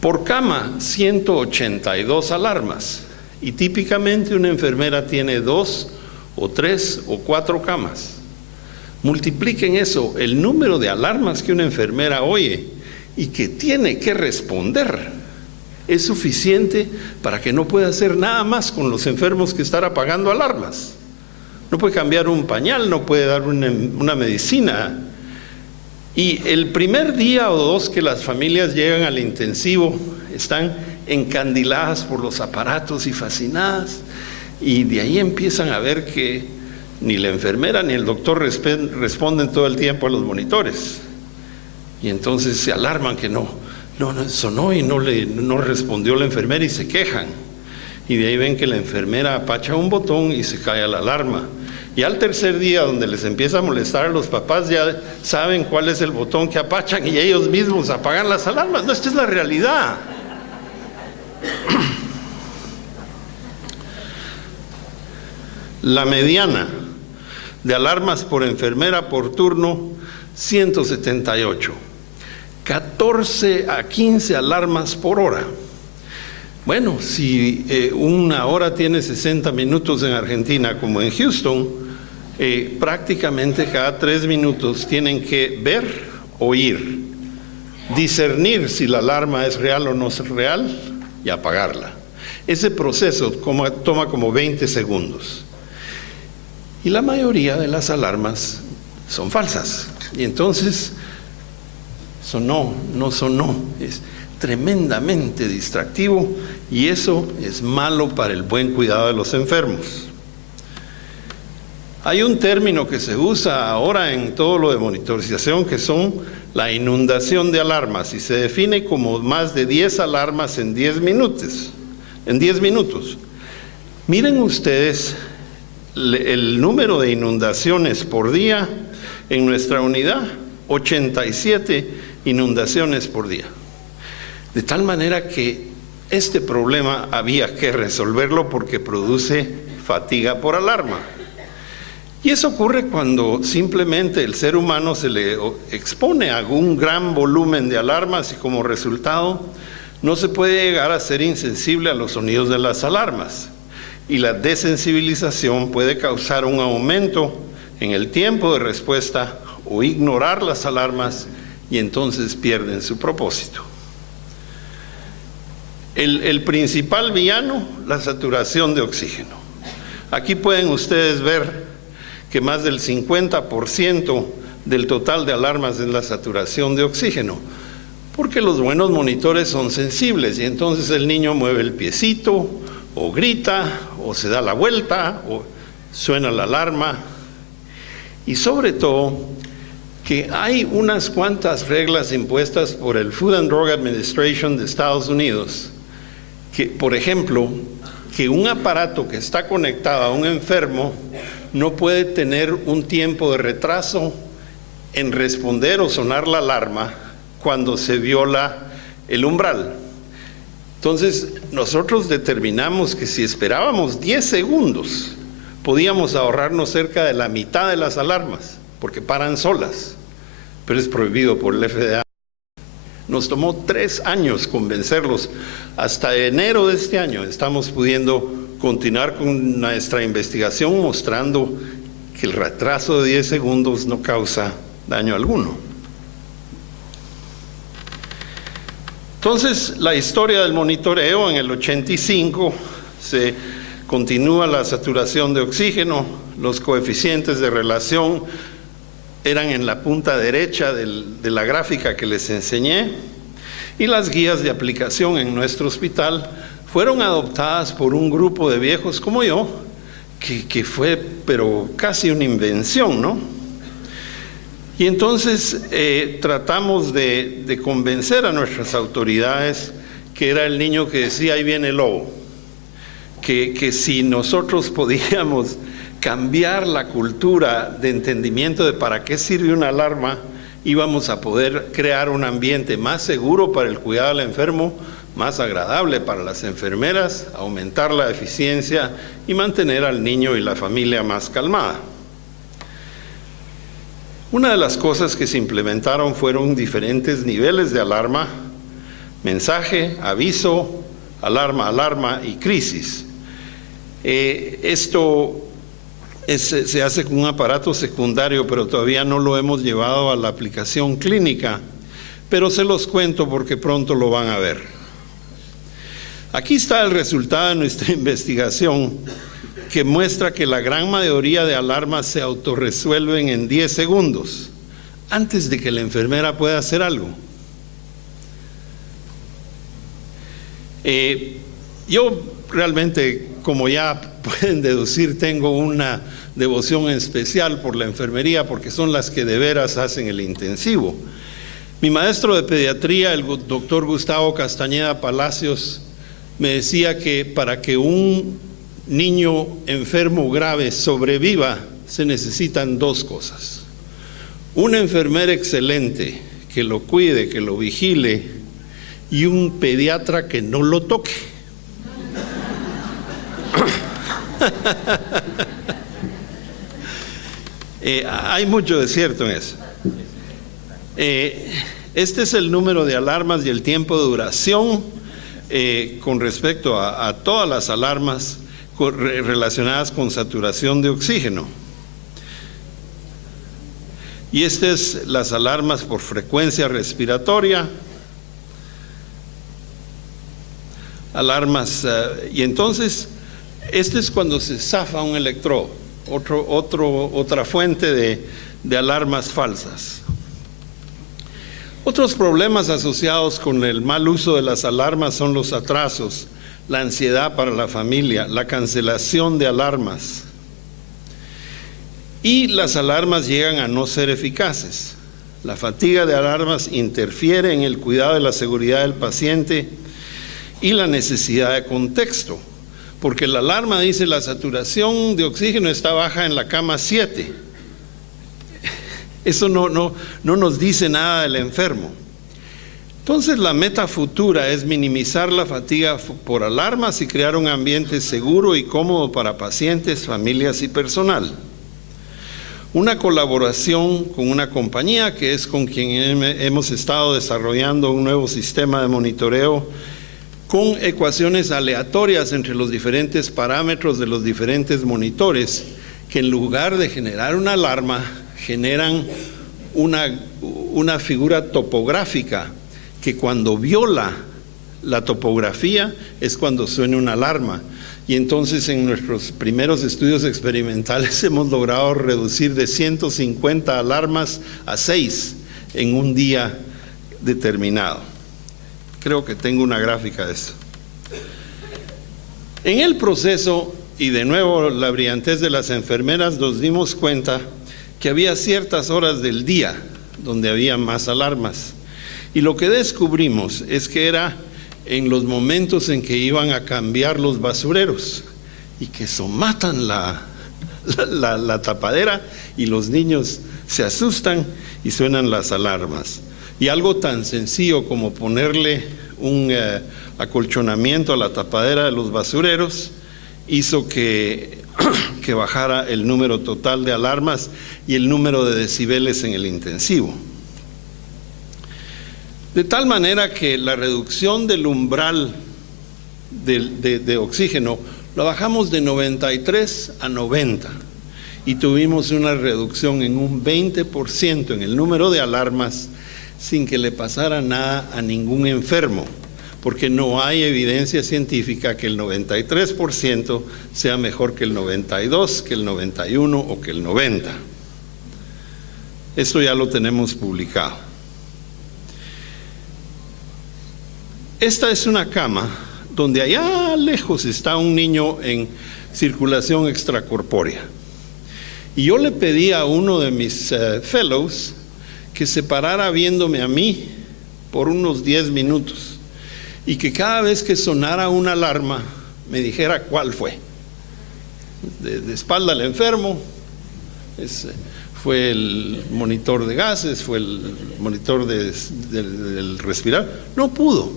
Por cama, 182 alarmas. Y típicamente una enfermera tiene 2 o 3 o 4 camas. Multipliquen eso, el número de alarmas que una enfermera oye y que tiene que responder. Es suficiente para que no pueda hacer nada más con los enfermos que estar apagando alarmas. No puede cambiar un pañal, no puede dar una medicina. Y el primer día o dos que las familias llegan al intensivo, están encandiladas por los aparatos y fascinadas, y de ahí empiezan a ver que ni la enfermera ni el doctor responden todo el tiempo a los monitores. Y entonces se alarman que no sonó y no respondió la enfermera, y se quejan. Y de ahí ven que la enfermera apacha un botón y se cae la alarma. Y al tercer día, donde les empieza a molestar a los papás, ya saben cuál es el botón que apachan y ellos mismos apagan las alarmas. No, esta es la realidad. La mediana de alarmas por enfermera por turno, 178. 14 a 15 alarmas por hora. Bueno, si una hora tiene 60 minutos en Argentina, como en Houston, prácticamente cada 3 minutos tienen que ver, oír, discernir si la alarma es real o no es real y apagarla. Ese proceso toma como 20 segundos. Y la mayoría de las alarmas son falsas. Y entonces, sonó, no sonó. Es tremendamente distractivo y eso es malo para el buen cuidado de los enfermos. Hay un término que se usa ahora en todo lo de monitorización que son la inundación de alarmas y se define como más de 10 alarmas en 10 minutos. Miren ustedes el número de inundaciones por día en nuestra unidad, 87 inundaciones por día. De tal manera que este problema había que resolverlo porque produce fatiga por alarma. Y eso ocurre cuando simplemente el ser humano se le expone a un gran volumen de alarmas y como resultado no se puede llegar a ser insensible a los sonidos de las alarmas. Y la desensibilización puede causar un aumento en el tiempo de respuesta o ignorar las alarmas y entonces pierden su propósito. El principal villano, la saturación de oxígeno. Aquí pueden ustedes ver que más del 50% del total de alarmas es la saturación de oxígeno, porque los buenos monitores son sensibles y entonces el niño mueve el piecito, o grita, o se da la vuelta, o suena la alarma. Y sobre todo, que hay unas cuantas reglas impuestas por el Food and Drug Administration de Estados Unidos, que, por ejemplo, que un aparato que está conectado a un enfermo no puede tener un tiempo de retraso en responder o sonar la alarma cuando se viola el umbral. Entonces, nosotros determinamos que si esperábamos 10 segundos, podíamos ahorrarnos cerca de la mitad de las alarmas, porque paran solas, pero es prohibido por el FDA. Nos tomó 3 años convencerlos. Hasta enero de este año estamos pudiendo continuar con nuestra investigación mostrando que el retraso de 10 segundos no causa daño alguno. Entonces, la historia del monitoreo: en el 85 se continúa la saturación de oxígeno, los coeficientes de relación eran en la punta derecha de la gráfica que les enseñé, y las guías de aplicación en nuestro hospital fueron adoptadas por un grupo de viejos como yo, que fue pero casi una invención, ¿no? Y entonces tratamos de convencer a nuestras autoridades que era el niño que decía ahí viene el lobo, que si nosotros podíamos cambiar la cultura de entendimiento de para qué sirve una alarma, íbamos a poder crear un ambiente más seguro para el cuidado del enfermo, más agradable para las enfermeras, aumentar la eficiencia y mantener al niño y la familia más calmada. Una de las cosas que se implementaron fueron diferentes niveles de alarma: mensaje, aviso, alarma, alarma y crisis. Esto se hace con un aparato secundario, pero todavía no lo hemos llevado a la aplicación clínica, pero se los cuento porque pronto lo van a ver. Aquí está el resultado de nuestra investigación, que muestra que la gran mayoría de alarmas se autorresuelven en 10 segundos, antes de que la enfermera pueda hacer algo. Yo realmente, como ya pueden deducir, tengo una devoción especial por la enfermería, porque son las que de veras hacen el intensivo. Mi maestro de pediatría, el doctor Gustavo Castañeda Palacios, me decía que para que un niño enfermo grave sobreviva, se necesitan 2 cosas: una enfermera excelente que lo cuide, que lo vigile, y un pediatra que no lo toque. Hay mucho de cierto en eso. Este es el número de alarmas y el tiempo de duración con respecto a todas las alarmas relacionadas con saturación de oxígeno. Y estas es las alarmas por frecuencia respiratoria, alarmas, y entonces este es cuando se zafa un electrodo, otra fuente de alarmas falsas. Otros problemas asociados con el mal uso de las alarmas son los atrasos, la ansiedad para la familia, la cancelación de alarmas. Y las alarmas llegan a no ser eficaces. La fatiga de alarmas interfiere en el cuidado de la seguridad del paciente y la necesidad de contexto, porque la alarma dice la saturación de oxígeno está baja en la cama 7. Eso no nos dice nada del enfermo. Entonces la meta futura es minimizar la fatiga por alarmas y crear un ambiente seguro y cómodo para pacientes, familias y personal. Una colaboración con una compañía que es con quien hemos estado desarrollando un nuevo sistema de monitoreo con ecuaciones aleatorias entre los diferentes parámetros de los diferentes monitores, que en lugar de generar una alarma, generan una figura topográfica que cuando viola la topografía es cuando suena una alarma. Y entonces en nuestros primeros estudios experimentales hemos logrado reducir de 150 alarmas a 6 en un día determinado. Creo que tengo una gráfica de eso. En el proceso, y de nuevo la brillantez de las enfermeras, nos dimos cuenta que había ciertas horas del día donde había más alarmas. Y lo que descubrimos es que era en los momentos en que iban a cambiar los basureros y que somatan la tapadera y los niños se asustan y suenan las alarmas. Y algo tan sencillo como ponerle un acolchonamiento a la tapadera de los basureros hizo que bajara el número total de alarmas y el número de decibeles en el intensivo. De tal manera que la reducción del umbral de oxígeno la bajamos de 93 a 90 y tuvimos una reducción en un 20% en el número de alarmas sin que le pasara nada a ningún enfermo, porque no hay evidencia científica que el 93% sea mejor que el 92, que el 91 o que el 90. Esto ya lo tenemos publicado. Esta es una cama donde allá lejos está un niño en circulación extracorpórea. Y yo le pedí a uno de mis fellows que se parara viéndome a mí por unos 10 minutos y que cada vez que sonara una alarma me dijera cuál fue. De espalda al enfermo, fue el monitor de gases, fue el monitor del respirar. No pudo,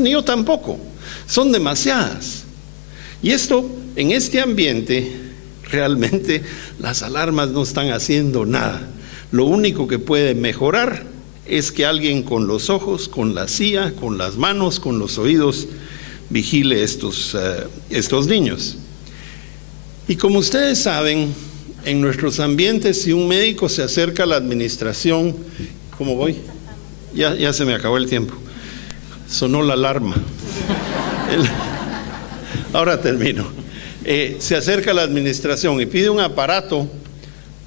ni yo tampoco. Son demasiadas. Y esto, en este ambiente, realmente las alarmas no están haciendo nada. Lo único que puede mejorar es que alguien con los ojos, con la silla, con las manos, con los oídos, vigile estos niños. Y como ustedes saben, en nuestros ambientes, si un médico se acerca a la administración, ¿cómo voy? Ya se me acabó el tiempo. Sonó la alarma. Ahora termino. Se acerca a la administración y pide un aparato.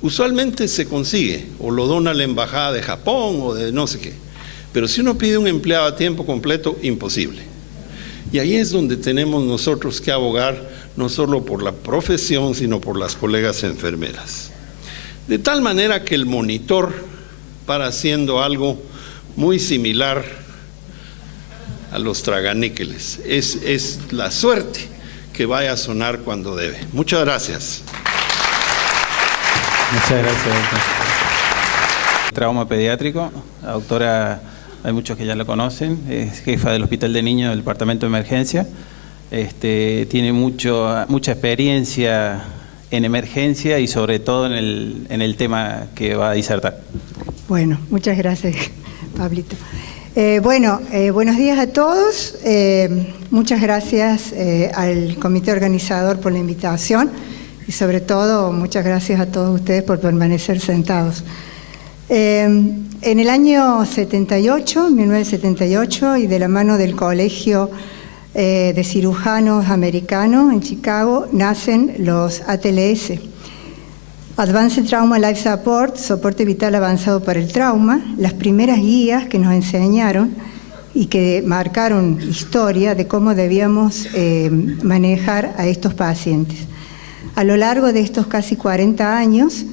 Usualmente se consigue, o lo dona la embajada de Japón o de no sé qué. Pero si uno pide un empleado a tiempo completo, imposible. Y ahí es donde tenemos nosotros que abogar, no solo por la profesión, sino por las colegas enfermeras. De tal manera que el monitor para haciendo algo muy similar a los traganíqueles. Es la suerte que vaya a sonar cuando debe. Muchas gracias. Muchas gracias, doctor. Trauma pediátrico, la doctora, hay muchos que ya la conocen, es jefa del Hospital de Niños del Departamento de Emergencia. tiene mucha experiencia en emergencia y sobre todo en el tema que va a disertar. Bueno, muchas gracias, Pablito. Buenos días a todos. Muchas gracias al comité organizador por la invitación y sobre todo muchas gracias a todos ustedes por permanecer sentados. En el año 1978, y de la mano del Colegio de Cirujanos Americanos en Chicago, nacen los ATLS. Advanced Trauma Life Support, soporte vital avanzado para el trauma, las primeras guías que nos enseñaron y que marcaron historia de cómo debíamos manejar a estos pacientes. A lo largo de estos casi 40 años,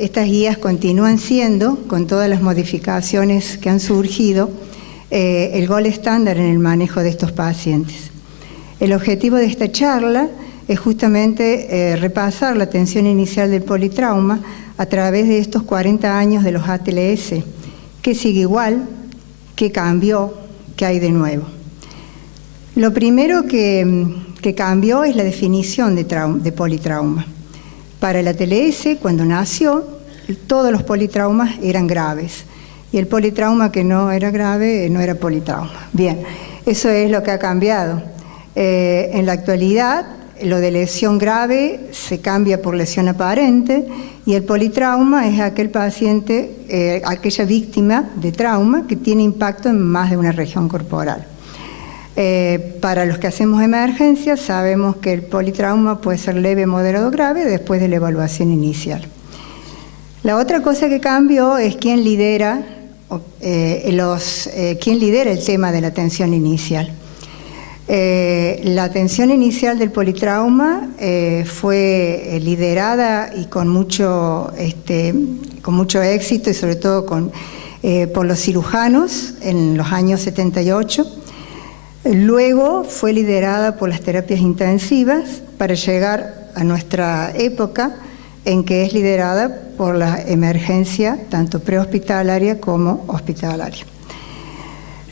estas guías continúan siendo, con todas las modificaciones que han surgido, el gold estándar en el manejo de estos pacientes. El objetivo de esta charla es justamente repasar la atención inicial del politrauma a través de estos 40 años de los ATLS. ¿Qué sigue igual? ¿Qué cambió? ¿Qué hay de nuevo? Lo primero que cambió es la definición de politrauma. Para el ATLS, cuando nació, todos los politraumas eran graves. Y el politrauma que no era grave no era politrauma. Bien, eso es lo que ha cambiado. En la actualidad, lo de lesión grave se cambia por lesión aparente y el politrauma es aquel paciente, aquella víctima de trauma que tiene impacto en más de una región corporal. Para los que hacemos emergencias sabemos que el politrauma puede ser leve, moderado o grave después de la evaluación inicial. La otra cosa que cambió es quién lidera el tema de la atención inicial. La atención inicial del politrauma fue liderada y con mucho éxito y sobre todo por los cirujanos en los años 78. Luego fue liderada por las terapias intensivas para llegar a nuestra época en que es liderada por la emergencia tanto prehospitalaria como hospitalaria.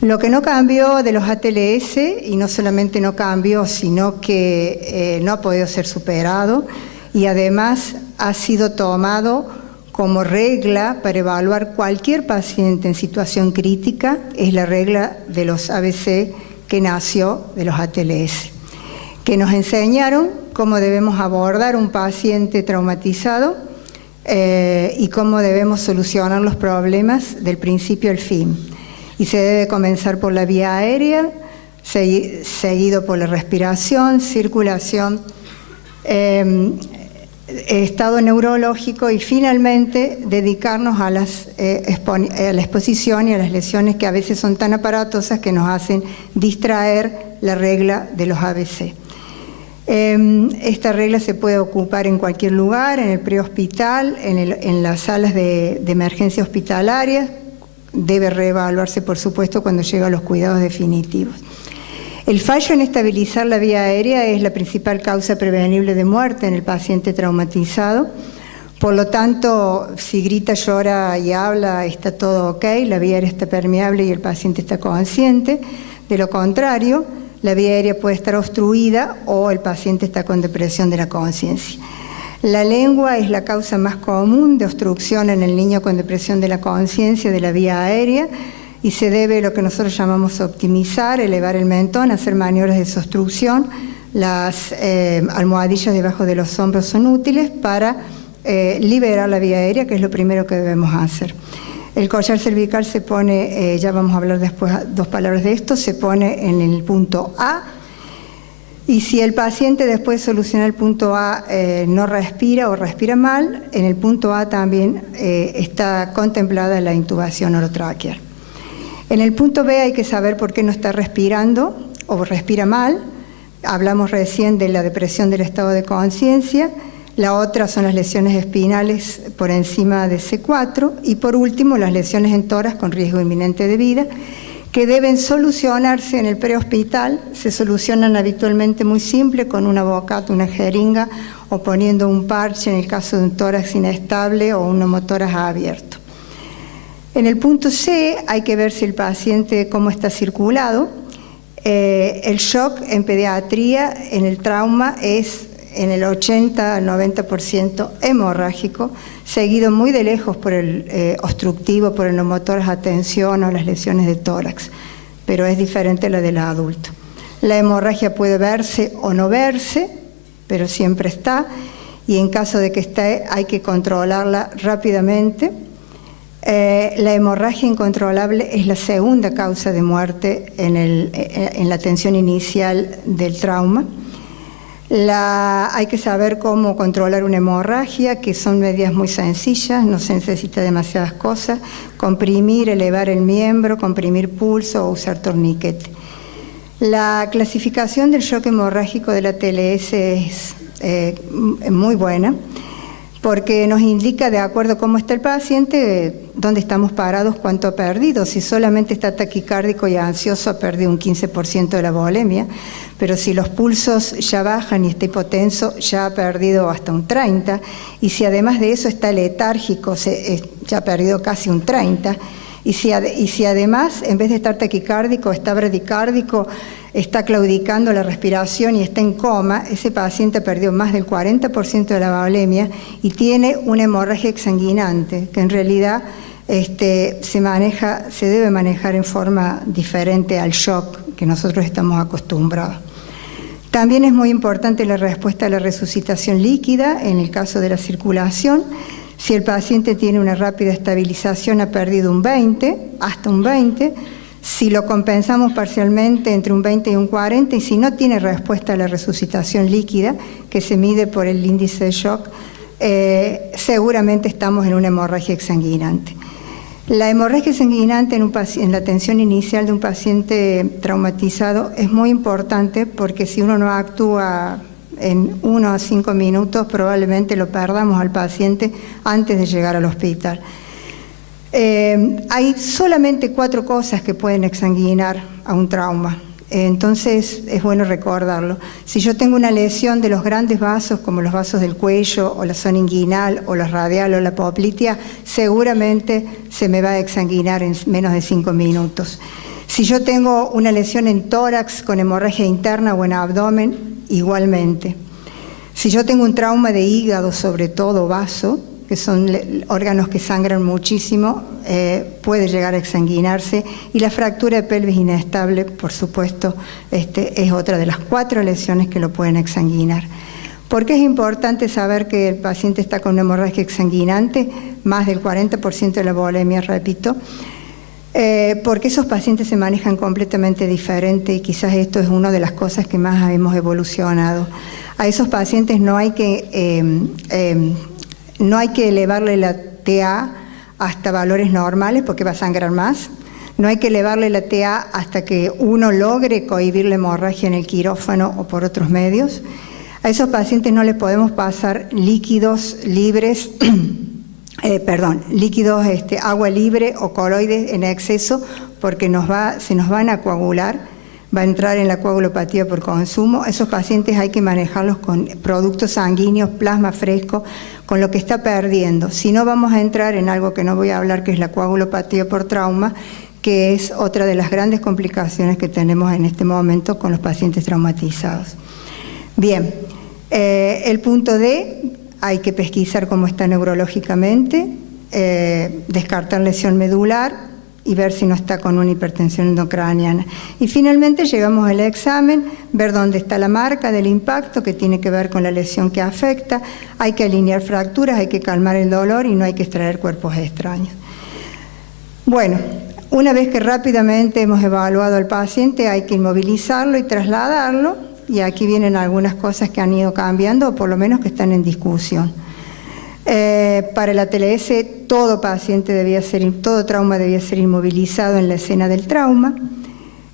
Lo que no cambió de los ATLS, y no solamente no cambió, sino que no ha podido ser superado y además ha sido tomado como regla para evaluar cualquier paciente en situación crítica, es la regla de los ABC que nació de los ATLS, que nos enseñaron cómo debemos abordar un paciente traumatizado y cómo debemos solucionar los problemas del principio al fin. Y se debe comenzar por la vía aérea, seguido por la respiración, circulación, estado neurológico y finalmente dedicarnos a la exposición y a las lesiones que a veces son tan aparatosas que nos hacen distraer la regla de los ABC. Esta regla se puede ocupar en cualquier lugar, en el prehospital, en las salas de emergencia hospitalaria. Debe reevaluarse, por supuesto, cuando llega a los cuidados definitivos. El fallo en estabilizar la vía aérea es la principal causa prevenible de muerte en el paciente traumatizado. Por lo tanto, si grita, llora y habla, está todo ok, la vía aérea está permeable y el paciente está consciente. De lo contrario, la vía aérea puede estar obstruida o el paciente está con depresión de la conciencia. La lengua es la causa más común de obstrucción en el niño con depresión de la conciencia de la vía aérea y se debe a lo que nosotros llamamos optimizar, elevar el mentón, hacer maniobras de desobstrucción. Las almohadillas debajo de los hombros son útiles para liberar la vía aérea, que es lo primero que debemos hacer. El collar cervical se pone, ya vamos a hablar después 2 palabras de esto, se pone en el punto A. Y si el paciente después de solucionar el punto A no respira o respira mal, en el punto A también está contemplada la intubación orotraqueal. En el punto B hay que saber por qué no está respirando o respira mal. Hablamos recién de la depresión del estado de conciencia. La otra son las lesiones espinales por encima de C4. Y por último, las lesiones en tórax con riesgo inminente de vida, que deben solucionarse en el prehospital. Se solucionan habitualmente muy simple, con una bocata, una jeringa, o poniendo un parche en el caso de un tórax inestable o un neumotórax abierto. En el punto C hay que ver si el paciente cómo está circulado. El shock en pediatría, en el trauma, es en el 80-90% hemorrágico, seguido muy de lejos por el obstructivo, por el neumotórax a tensión o las lesiones de tórax, pero es diferente a la del adulto. La hemorragia puede verse o no verse, pero siempre está, y en caso de que esté hay que controlarla rápidamente. La hemorragia incontrolable es la segunda causa de muerte en la atención inicial del trauma. Hay que saber cómo controlar una hemorragia, que son medidas muy sencillas, no se necesita demasiadas cosas: comprimir, elevar el miembro, comprimir pulso o usar torniquete. La clasificación del shock hemorrágico de la TLS es muy buena, porque nos indica, de acuerdo a cómo está el paciente, dónde estamos parados, cuánto ha perdido. Si solamente está taquicárdico y ansioso, ha perdido un 15% de la volemia, pero si los pulsos ya bajan y está hipotenso, ya ha perdido hasta un 30%, y si además de eso está letárgico, ya ha perdido casi un 30%, y si además, en vez de estar taquicárdico, está bradicárdico, está claudicando la respiración y está en coma, ese paciente perdió más del 40% de la volemia y tiene una hemorragia exsanguinante, que en realidad se debe manejar en forma diferente al shock que nosotros estamos acostumbrados. También es muy importante la respuesta a la resucitación líquida en el caso de la circulación. Si el paciente tiene una rápida estabilización, ha perdido un 20, hasta un 20. Si lo compensamos parcialmente, entre un 20 y un 40, y si no tiene respuesta a la resucitación líquida, que se mide por el índice de shock, seguramente estamos en una hemorragia exsanguinante. La hemorragia exsanguinante en la atención inicial de un paciente traumatizado es muy importante, porque si uno no actúa en 1 a 5 minutos, probablemente lo perdamos al paciente antes de llegar al hospital. Hay solamente 4 cosas que pueden exsanguinar a un trauma, entonces es bueno recordarlo. Si yo tengo una lesión de los grandes vasos, como los vasos del cuello, o la zona inguinal, o la radial, o la poplitea, seguramente se me va a exsanguinar en menos de 5 minutos. Si yo tengo una lesión en tórax con hemorragia interna o en abdomen, igualmente. Si yo tengo un trauma de hígado, sobre todo vaso, que son órganos que sangran muchísimo, puede llegar a exsanguinarse. Y la fractura de pelvis inestable, por supuesto, es otra de las 4 lesiones que lo pueden exsanguinar. ¿Por qué es importante saber que el paciente está con una hemorragia exsanguinante? Más del 40% de la volemia, repito. Porque esos pacientes se manejan completamente diferente, y quizás esto es una de las cosas que más hemos evolucionado. A esos pacientes no hay que elevarle la TA hasta valores normales, porque va a sangrar más. No hay que elevarle la TA hasta que uno logre cohibir la hemorragia en el quirófano o por otros medios. A esos pacientes no les podemos pasar líquidos libres, líquidos agua libre o coloides en exceso, porque se nos van a coagular, va a entrar en la coagulopatía por consumo. Esos pacientes hay que manejarlos con productos sanguíneos, plasma fresco, con lo que está perdiendo. Si no, vamos a entrar en algo que no voy a hablar, que es la coagulopatía por trauma, que es otra de las grandes complicaciones que tenemos en este momento con los pacientes traumatizados. Bien, el punto D, hay que pesquisar cómo está neurológicamente, descartar lesión medular y ver si no está con una hipertensión endocraniana. Y finalmente llegamos al examen, ver dónde está la marca del impacto, que tiene que ver con la lesión que afecta. Hay que alinear fracturas, hay que calmar el dolor y no hay que extraer cuerpos extraños. Bueno, una vez que rápidamente hemos evaluado al paciente, hay que inmovilizarlo y trasladarlo. Y aquí vienen algunas cosas que han ido cambiando, o por lo menos que están en discusión. Para la TLS, todo trauma debía ser inmovilizado en la escena del trauma.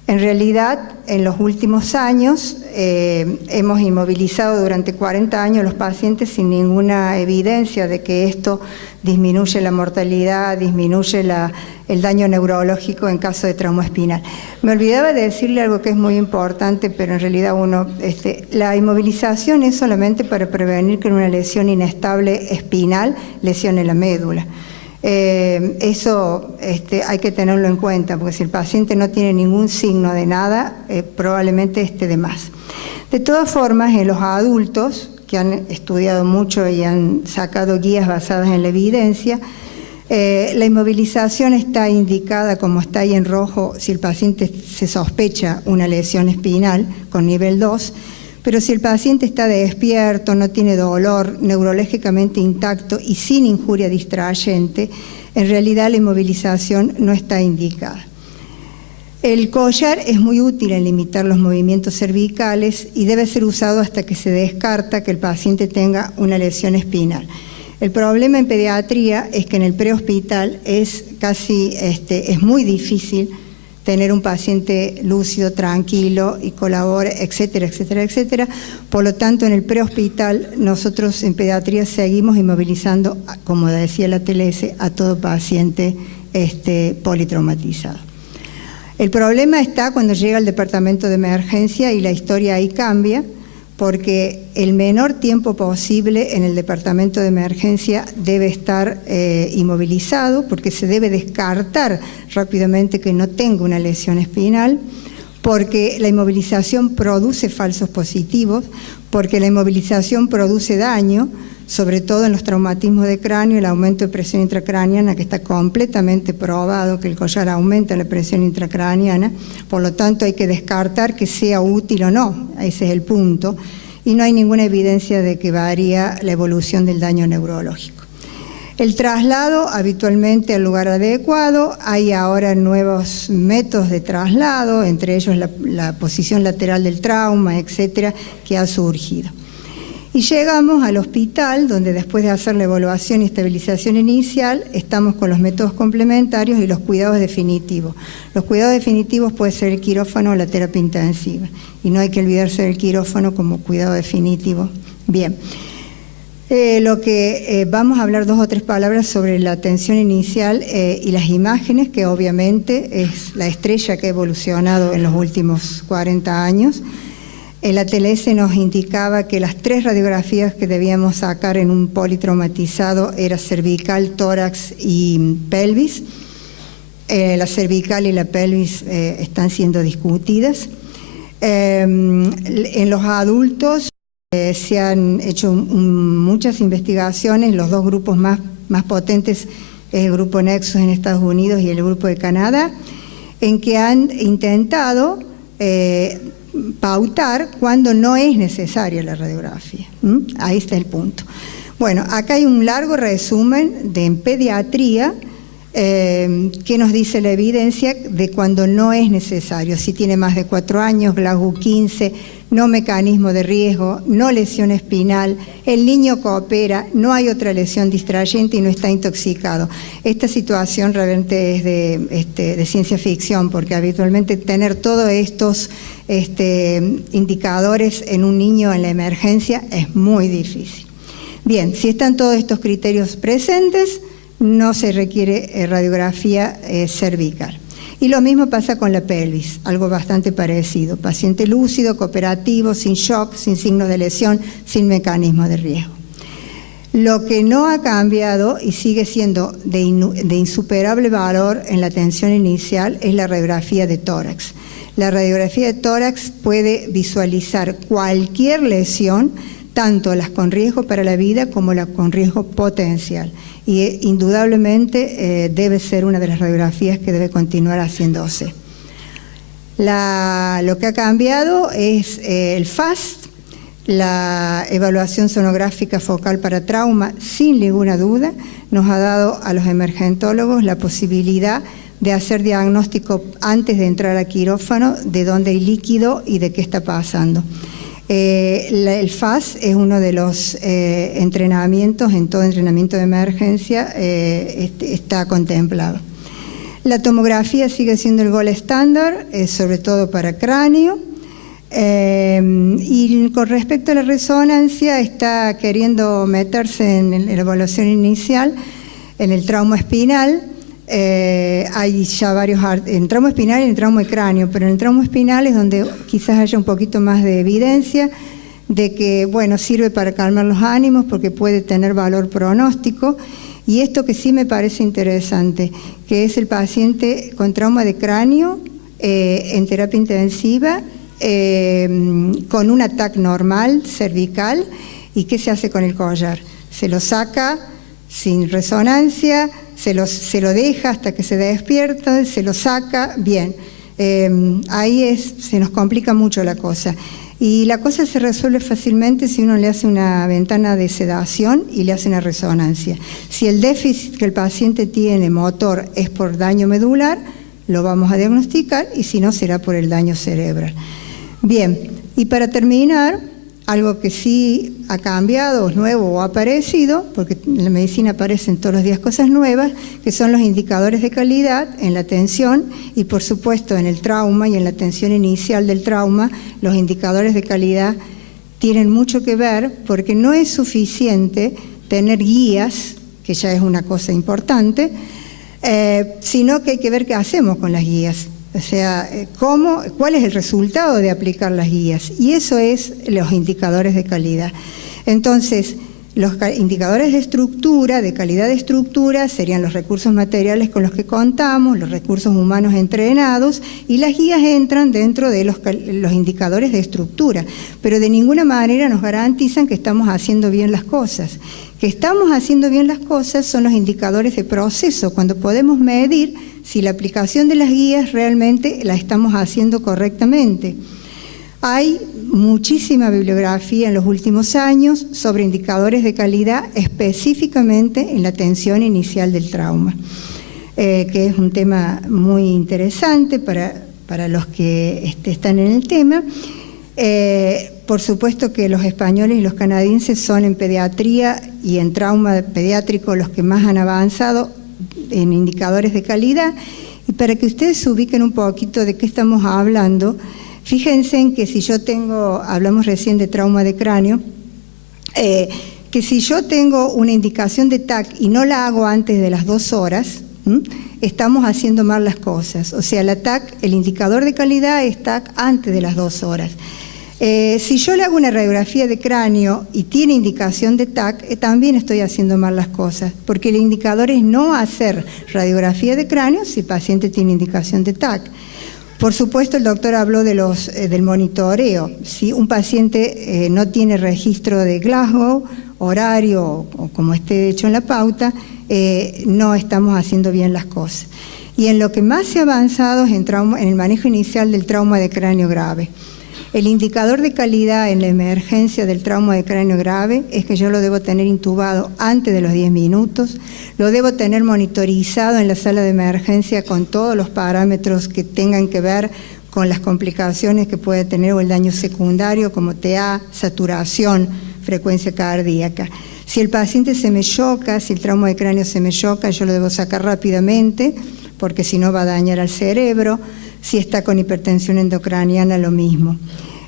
En realidad, en los últimos años, hemos inmovilizado durante 40 años los pacientes sin ninguna evidencia de que esto disminuye la mortalidad, disminuye el daño neurológico en caso de trauma espinal. Me olvidaba de decirle algo que es muy importante, pero en realidad la inmovilización es solamente para prevenir que una lesión inestable espinal lesione la médula. Eso hay que tenerlo en cuenta, porque si el paciente no tiene ningún signo de nada, probablemente esté de más. De todas formas, en los adultos que han estudiado mucho y han sacado guías basadas en la evidencia, la inmovilización está indicada, como está ahí en rojo, si el paciente se sospecha una lesión espinal con nivel 2, pero si el paciente está despierto, no tiene dolor, neurológicamente intacto y sin injuria distrayente, en realidad la inmovilización no está indicada. El collar es muy útil en limitar los movimientos cervicales y debe ser usado hasta que se descarta que el paciente tenga una lesión espinal. El problema en pediatría es que en el prehospital es muy difícil tener un paciente lúcido, tranquilo y colabore, etcétera, etcétera, etcétera. Por lo tanto, en el prehospital nosotros en pediatría seguimos inmovilizando, como decía la TLS, a todo paciente politraumatizado. El problema está cuando llega al departamento de emergencia y la historia ahí cambia, porque el menor tiempo posible en el departamento de emergencia debe estar inmovilizado, porque se debe descartar rápidamente que no tenga una lesión espinal, porque la inmovilización produce falsos positivos, porque la inmovilización produce daño, sobre todo en los traumatismos de cráneo, el aumento de presión intracraniana, que está completamente probado que el collar aumenta la presión intracraniana, por lo tanto hay que descartar que sea útil o no, ese es el punto, y no hay ninguna evidencia de que varía la evolución del daño neurológico. El traslado habitualmente al lugar adecuado, hay ahora nuevos métodos de traslado, entre ellos la posición lateral del trauma, etcétera, que ha surgido. Y llegamos al hospital, donde después de hacer la evaluación y estabilización inicial, estamos con los métodos complementarios y los cuidados definitivos. Los cuidados definitivos puede ser el quirófano o la terapia intensiva, y no hay que olvidarse del quirófano como cuidado definitivo. Bien, vamos a hablar 2 o 3 palabras sobre la atención inicial y las imágenes, que obviamente es la estrella que ha evolucionado en los últimos 40 años. La TLS nos indicaba que las 3 radiografías que debíamos sacar en un politraumatizado era cervical, tórax y pelvis. La cervical y la pelvis están siendo discutidas. En los adultos se han hecho muchas investigaciones. Los 2 grupos más potentes es el grupo Nexus en Estados Unidos y el grupo de Canadá, en que han intentado pautar cuando no es necesaria la radiografía. Ahí está el punto. Bueno, acá hay un largo resumen de en pediatría que nos dice la evidencia de cuando no es necesario. Si tiene más de 4 años, Glasgow 15, no mecanismo de riesgo, no lesión espinal, el niño coopera, no hay otra lesión distrayente y no está intoxicado. Esta situación realmente es de ciencia ficción, porque habitualmente tener todos estos indicadores en un niño en la emergencia es muy difícil. Bien, si están todos estos criterios presentes, no se requiere radiografía cervical. Y lo mismo pasa con la pelvis, algo bastante parecido. Paciente lúcido, cooperativo, sin shock, sin signos de lesión, sin mecanismo de riesgo. Lo que no ha cambiado y sigue siendo de insuperable valor en la atención inicial es la radiografía de tórax. La radiografía de tórax puede visualizar cualquier lesión, tanto las con riesgo para la vida como las con riesgo potencial. Y indudablemente debe ser una de las radiografías que debe continuar haciéndose. Lo que ha cambiado es el FAST, la evaluación sonográfica focal para trauma, sin ninguna duda, nos ha dado a los emergentólogos la posibilidad de hacer diagnóstico antes de entrar a quirófano de dónde hay líquido y de qué está pasando. El FAS es uno de los entrenamientos, en todo entrenamiento de emergencia está contemplado. La tomografía sigue siendo el gold estándar, sobre todo para cráneo, y con respecto a la resonancia está queriendo meterse en la evaluación inicial, en el trauma espinal. Hay ya varios en trauma espinal y en trauma de cráneo, pero en el trauma espinal es donde quizás haya un poquito más de evidencia de que, bueno, sirve para calmar los ánimos porque puede tener valor pronóstico, Y esto que sí me parece interesante, que es el paciente con trauma de cráneo en terapia intensiva, con un ataque normal cervical, y ¿qué se hace con el collar? Se lo saca sin resonancia, se lo deja hasta que se despierta, se lo saca, bien. Ahí se nos complica mucho la cosa. Y la cosa se resuelve fácilmente si uno le hace una ventana de sedación y le hace una resonancia. Si el déficit que el paciente tiene motor es por daño medular, lo vamos a diagnosticar, y si no, será por el daño cerebral. Bien, y para terminar, algo que sí ha cambiado, es nuevo o ha aparecido, porque en la medicina aparecen todos los días cosas nuevas, que son los indicadores de calidad en la atención, y por supuesto en el trauma y en la atención inicial del trauma, los indicadores de calidad tienen mucho que ver, porque no es suficiente tener guías, que ya es una cosa importante, sino que hay que ver qué hacemos con las guías. O sea, ¿cuál es el resultado de aplicar las guías? Y eso es los indicadores de calidad. Entonces, los indicadores de estructura, de calidad de estructura, serían los recursos materiales con los que contamos, los recursos humanos entrenados, y las guías entran dentro de los indicadores de estructura, pero de ninguna manera nos garantizan que estamos haciendo bien las cosas. Que estamos haciendo bien las cosas son los indicadores de proceso, cuando podemos medir si la aplicación de las guías realmente la estamos haciendo correctamente. Hay muchísima bibliografía en los últimos años sobre indicadores de calidad, específicamente en la atención inicial del trauma, que es un tema muy interesante para los que están en el tema. Por supuesto que los españoles y los canadienses son en pediatría y en trauma pediátrico los que más han avanzado en indicadores de calidad. Y para que ustedes se ubiquen un poquito de qué estamos hablando, fíjense en que si yo hablamos recién de trauma de cráneo, que si yo tengo una indicación de TAC y no la hago antes de las 2 horas, estamos haciendo mal las cosas. O sea, la TAC, el indicador de calidad es TAC antes de las 2 horas. Si yo le hago una radiografía de cráneo y tiene indicación de TAC, también estoy haciendo mal las cosas, porque el indicador es no hacer radiografía de cráneo si el paciente tiene indicación de TAC. Por supuesto, el doctor habló del monitoreo. Si un paciente no tiene registro de Glasgow, horario o como esté hecho en la pauta, no estamos haciendo bien las cosas. Y en lo que más se ha avanzado es en el manejo inicial del trauma de cráneo grave. El indicador de calidad en la emergencia del trauma de cráneo grave es que yo lo debo tener intubado antes de los 10 minutos, lo debo tener monitorizado en la sala de emergencia con todos los parámetros que tengan que ver con las complicaciones que puede tener o el daño secundario como TA, saturación, frecuencia cardíaca. Si el paciente se me choca, si el trauma de cráneo se me choca, yo lo debo sacar rápidamente porque si no va a dañar al cerebro. Si está con hipertensión endocraniana, lo mismo.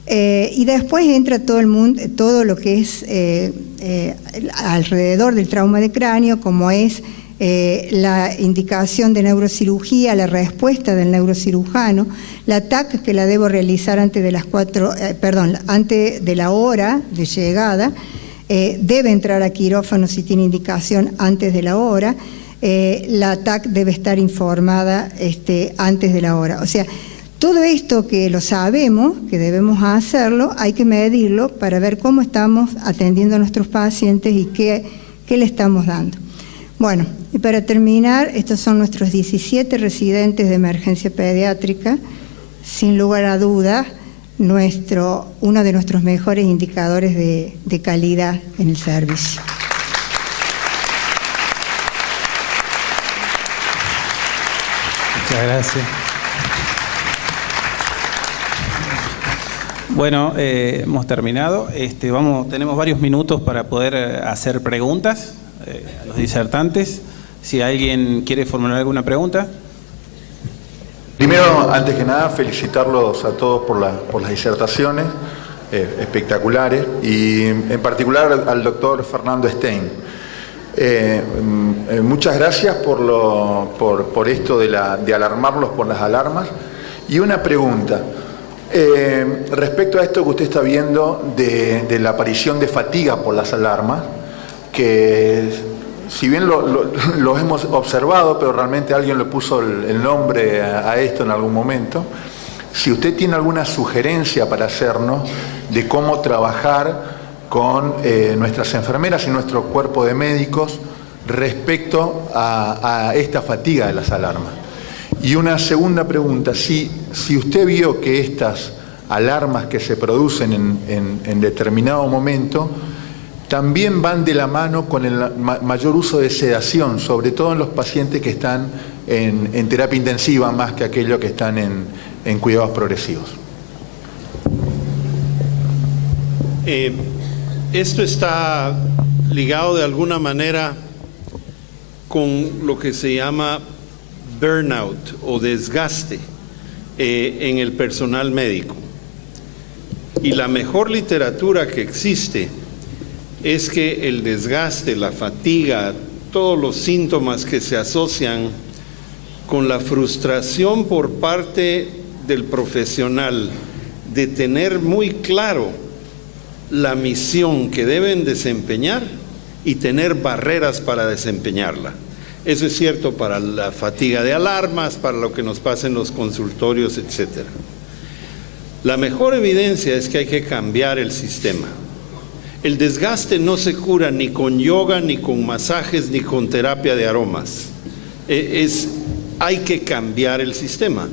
Y después entra todo el mundo, todo lo que es alrededor del trauma de cráneo, como es la indicación de neurocirugía, la respuesta del neurocirujano, la TAC que la debo realizar antes de antes de la hora de llegada, debe entrar a quirófano si tiene indicación antes de la hora. La TAC debe estar informada antes de la hora. O sea, todo esto que lo sabemos, que debemos hacerlo, hay que medirlo para ver cómo estamos atendiendo a nuestros pacientes y qué le estamos dando. Bueno, y para terminar, estos son nuestros 17 residentes de emergencia pediátrica. Sin lugar a dudas, uno de nuestros mejores indicadores de calidad en el servicio. Muchas gracias. Bueno, hemos terminado. Tenemos varios minutos para poder hacer preguntas a los disertantes. Si alguien quiere formular alguna pregunta. Primero, antes que nada, felicitarlos a todos por las disertaciones espectaculares y en particular al doctor Fernando Stein. Muchas gracias por esto de alarmarlos por las alarmas. Y una pregunta, respecto a esto que usted está viendo de la aparición de fatiga por las alarmas, que si bien lo hemos observado, pero realmente alguien le puso el nombre a esto en algún momento, si usted tiene alguna sugerencia para hacernos de cómo trabajar con nuestras enfermeras y nuestro cuerpo de médicos respecto a esta fatiga de las alarmas. Y una segunda pregunta, si usted vio que estas alarmas que se producen en determinado momento también van de la mano con el mayor uso de sedación, sobre todo en los pacientes que están en terapia intensiva más que aquellos que están en cuidados progresivos. Esto está ligado de alguna manera con lo que se llama burnout o desgaste en el personal médico. Y la mejor literatura que existe es que el desgaste, la fatiga, todos los síntomas que se asocian con la frustración por parte del profesional de tener muy claro la misión que deben desempeñar y tener barreras para desempeñarla. Eso es cierto para la fatiga de alarmas, para lo que nos pasa en los consultorios, etc. La mejor evidencia es que hay que cambiar el sistema. El desgaste no se cura ni con yoga, ni con masajes, ni con terapia de aromas. Hay que cambiar el sistema.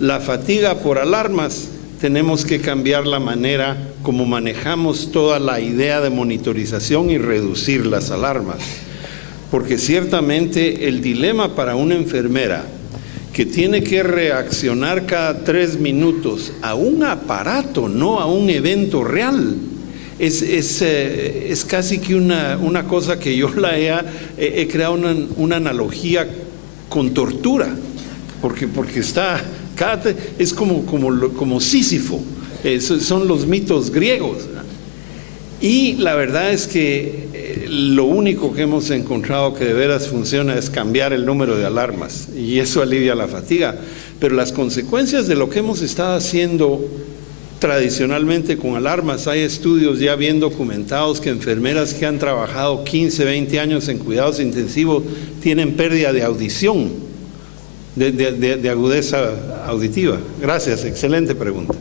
La fatiga por alarmas, tenemos que cambiar la manera como manejamos toda la idea de monitorización y reducir las alarmas. Porque ciertamente el dilema para una enfermera que tiene que reaccionar cada 3 minutos a un aparato, no a un evento real, es casi que una cosa que yo he creado una analogía con tortura, porque es como Sísifo, son los mitos griegos. Y la verdad es que lo único que hemos encontrado que de veras funciona es cambiar el número de alarmas, y eso alivia la fatiga. Pero las consecuencias de lo que hemos estado haciendo tradicionalmente con alarmas, hay estudios ya bien documentados que enfermeras que han trabajado 15, 20 años en cuidados intensivos tienen pérdida de audición, de agudeza auditiva. Gracias, excelente pregunta.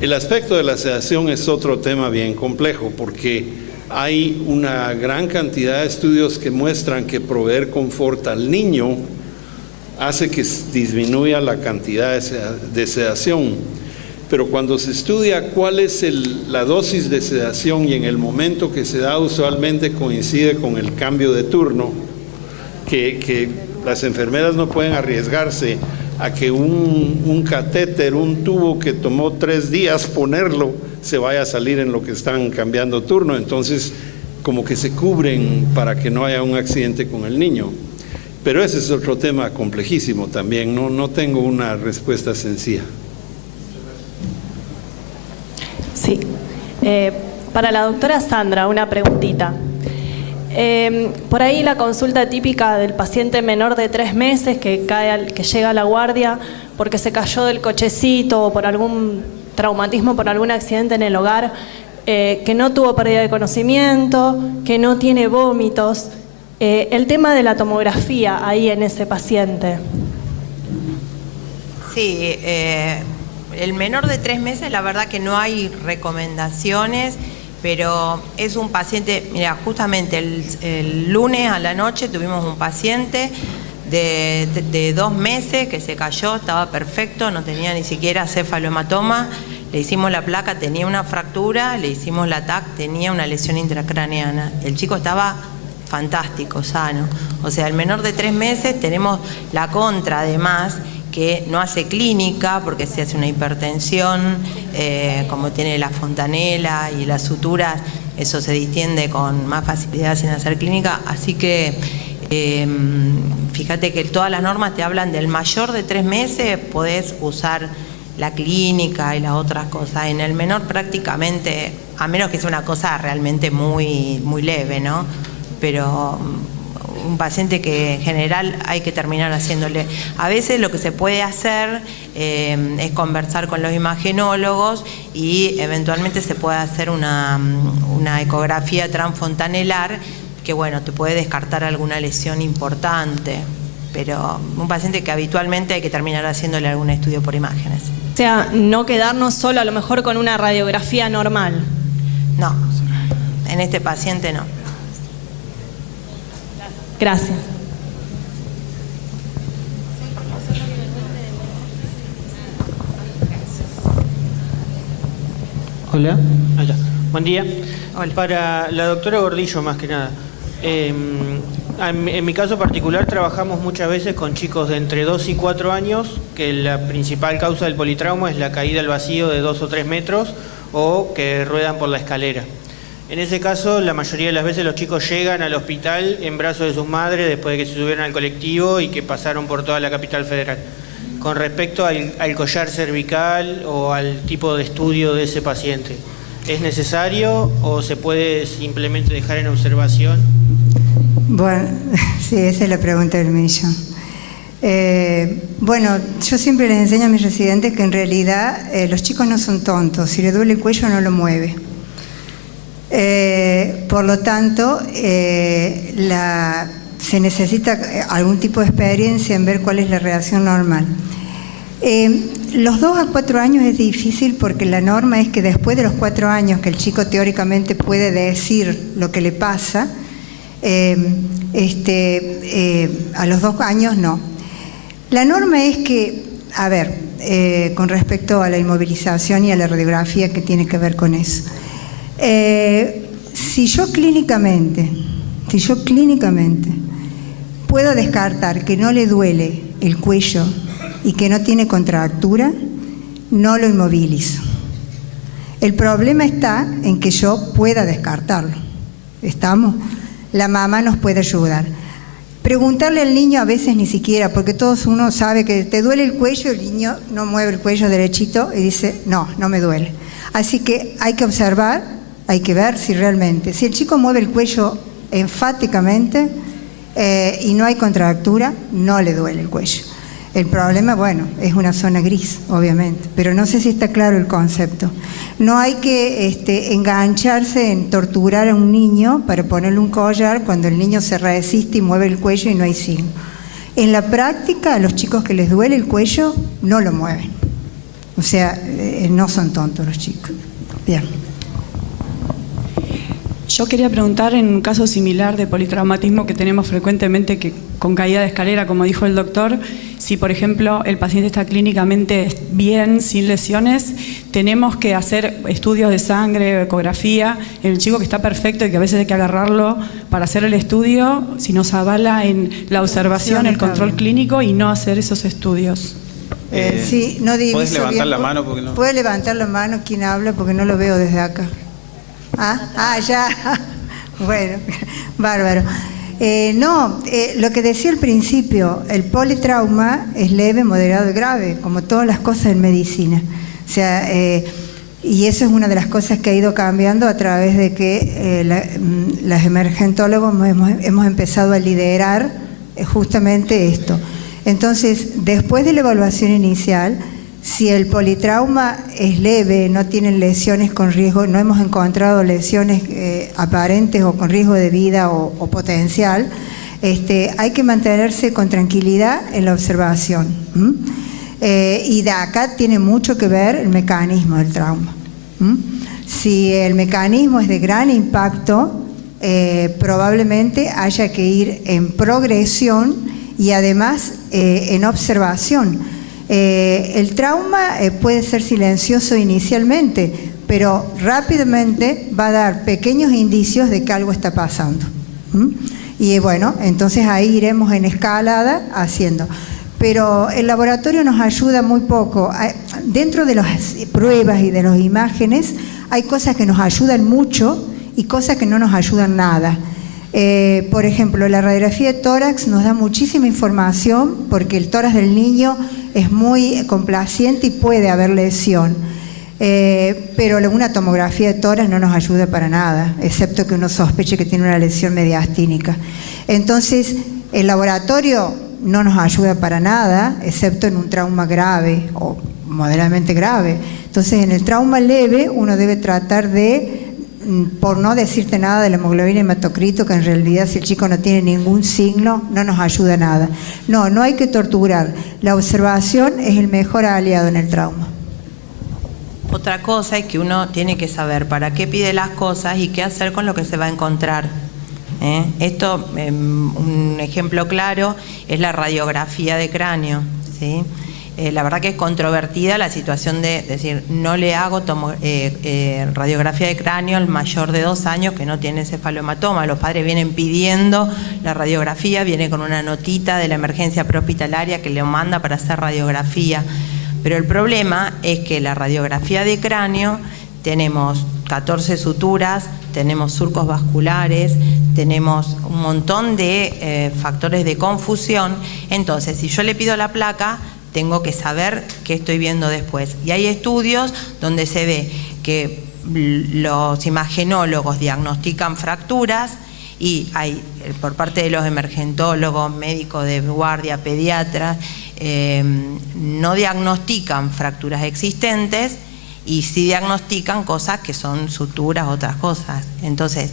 El aspecto de la sedación es otro tema bien complejo, porque hay una gran cantidad de estudios que muestran que proveer confort al niño hace que disminuya la cantidad de sedación. Pero cuando se estudia cuál es la dosis de sedación y en el momento que se da, usualmente coincide con el cambio de turno, que las enfermeras no pueden arriesgarse a que un catéter, un tubo que tomó 3 días ponerlo, se vaya a salir en lo que están cambiando turno. Entonces, como que se cubren para que no haya un accidente con el niño. Pero ese es otro tema complejísimo también, no tengo una respuesta sencilla. Sí. Para la doctora Sandra, una preguntita. Por ahí la consulta típica del paciente menor de 3 meses que llega a la guardia porque se cayó del cochecito o por algún traumatismo, por algún accidente en el hogar, que no tuvo pérdida de conocimiento, que no tiene vómitos. El tema de la tomografía ahí en ese paciente. Sí, el menor de 3 meses, la verdad que no hay recomendaciones, pero es un paciente, mira, justamente el lunes a la noche tuvimos un paciente de 2 meses que se cayó, estaba perfecto, no tenía ni siquiera cefalohematoma, le hicimos la placa, tenía una fractura, le hicimos la TAC, tenía una lesión intracraneana. El chico estaba fantástico, sano. O sea, el menor de 3 meses tenemos la contra, además, que no hace clínica porque se hace una hipertensión, como tiene la fontanela y las suturas, eso se distiende con más facilidad sin hacer clínica. Así que fíjate que todas las normas te hablan del mayor de 3 meses, podés usar la clínica y las otras cosas. En el menor prácticamente, a menos que sea una cosa realmente muy, muy leve, ¿no? Pero un paciente que en general hay que terminar haciéndole. A veces lo que se puede hacer es conversar con los imagenólogos y eventualmente se puede hacer una ecografía transfontanelar que, bueno, te puede descartar alguna lesión importante, pero un paciente que habitualmente hay que terminar haciéndole algún estudio por imágenes. O sea, no quedarnos solo a lo mejor con una radiografía normal. No, en este paciente no. Gracias. Hola. Allá. Buen día. Hola. Para la doctora Gordillo, más que nada. En mi caso particular trabajamos muchas veces con chicos de entre 2 y 4 años, que la principal causa del politrauma es la caída al vacío de 2 o 3 metros o que ruedan por la escalera. En ese caso, la mayoría de las veces los chicos llegan al hospital en brazos de sus madres después de que se subieron al colectivo y que pasaron por toda la capital federal. Con respecto al collar cervical o al tipo de estudio de ese paciente, ¿es necesario o se puede simplemente dejar en observación? Bueno, sí, esa es la pregunta del millón. Bueno, yo siempre les enseño a mis residentes que en realidad los chicos no son tontos. Si le duele el cuello, no lo mueve. Por lo tanto, se necesita algún tipo de experiencia en ver cuál es la reacción normal. Los 2 a 4 años es difícil porque la norma es que después de los 4 años que el chico teóricamente puede decir lo que le pasa, a los 2 años no. La norma es que, a ver, con respecto a la inmovilización y a la radiografía que tiene que ver con eso. Si yo clínicamente puedo descartar que no le duele el cuello y que no tiene contractura, no lo inmovilizo. El problema está en que yo pueda descartarlo. ¿Estamos? La mamá nos puede ayudar. Preguntarle al niño a veces ni siquiera, porque todos uno sabe que te duele el cuello, el niño no mueve el cuello derechito y dice, no me duele. Así que hay que observar, hay que ver si realmente, si el chico mueve el cuello enfáticamente y no hay contractura, no le duele el cuello. El problema, bueno, es una zona gris, obviamente, pero no sé si está claro el concepto. No hay que engancharse en torturar a un niño para ponerle un collar cuando el niño se resiste y mueve el cuello y no hay signo. En la práctica, a los chicos que les duele el cuello, no lo mueven. O sea, no son tontos los chicos. Bien. Yo quería preguntar, en un caso similar de politraumatismo que tenemos frecuentemente con caída de escalera, como dijo el doctor, si por ejemplo el paciente está clínicamente bien, sin lesiones, tenemos que hacer estudios de sangre, ecografía, el chico que está perfecto y que a veces hay que agarrarlo para hacer el estudio, si nos avala en la observación, el control clínico y no hacer esos estudios. Sí, no diviso. ¿Puedes levantar bien. la mano? Porque no... ¿Puede levantar la mano quien habla? Porque no lo veo desde acá. Ya. Bueno, bárbaro. Lo que decía al principio, el politrauma es leve, moderado y grave, como todas las cosas en medicina. O sea, y eso es una de las cosas que ha ido cambiando a través de que las emergentólogos hemos empezado a liderar justamente esto. Entonces, después de la evaluación inicial, si el politrauma es leve, no tienen lesiones con riesgo, no hemos encontrado lesiones aparentes o con riesgo de vida o potencial, hay que mantenerse con tranquilidad en la observación. Y de acá tiene mucho que ver el mecanismo del trauma. Si el mecanismo es de gran impacto, probablemente haya que ir en progresión y además en observación. El trauma puede ser silencioso inicialmente, pero rápidamente va a dar pequeños indicios de que algo está pasando. Y bueno, entonces ahí iremos en escalada haciendo. Pero el laboratorio nos ayuda muy poco. Dentro de las pruebas y de las imágenes hay cosas que nos ayudan mucho y cosas que no nos ayudan nada. Por ejemplo, la radiografía de tórax nos da muchísima información porque el tórax del niño es muy complaciente y puede haber lesión. Pero una tomografía de tórax no nos ayuda para nada, excepto que uno sospeche que tiene una lesión mediastínica. Entonces, el laboratorio no nos ayuda para nada, excepto en un trauma grave o moderadamente grave. Entonces, en el trauma leve uno debe tratar de, por no decirte nada de la hemoglobina hematocrito, que en realidad si el chico no tiene ningún signo, no nos ayuda nada. No hay que torturar. La observación es el mejor aliado en el trauma. Otra cosa es que uno tiene que saber para qué pide las cosas y qué hacer con lo que se va a encontrar. Esto, un ejemplo claro, es la radiografía de cráneo, ¿sí? La verdad que es controvertida la situación de decir, no le hago radiografía de cráneo al mayor de 2 años que no tiene cefalohematoma. Los padres vienen pidiendo la radiografía, viene con una notita de la emergencia prehospitalaria que le manda para hacer radiografía. Pero el problema es que la radiografía de cráneo tenemos 14 suturas, tenemos surcos vasculares, tenemos un montón de factores de confusión. Entonces, si yo le pido la placa, tengo que saber qué estoy viendo después. Y hay estudios donde se ve que los imagenólogos diagnostican fracturas y hay, por parte de los emergentólogos, médicos de guardia, pediatras, no diagnostican fracturas existentes y sí diagnostican cosas que son suturas, otras cosas. Entonces,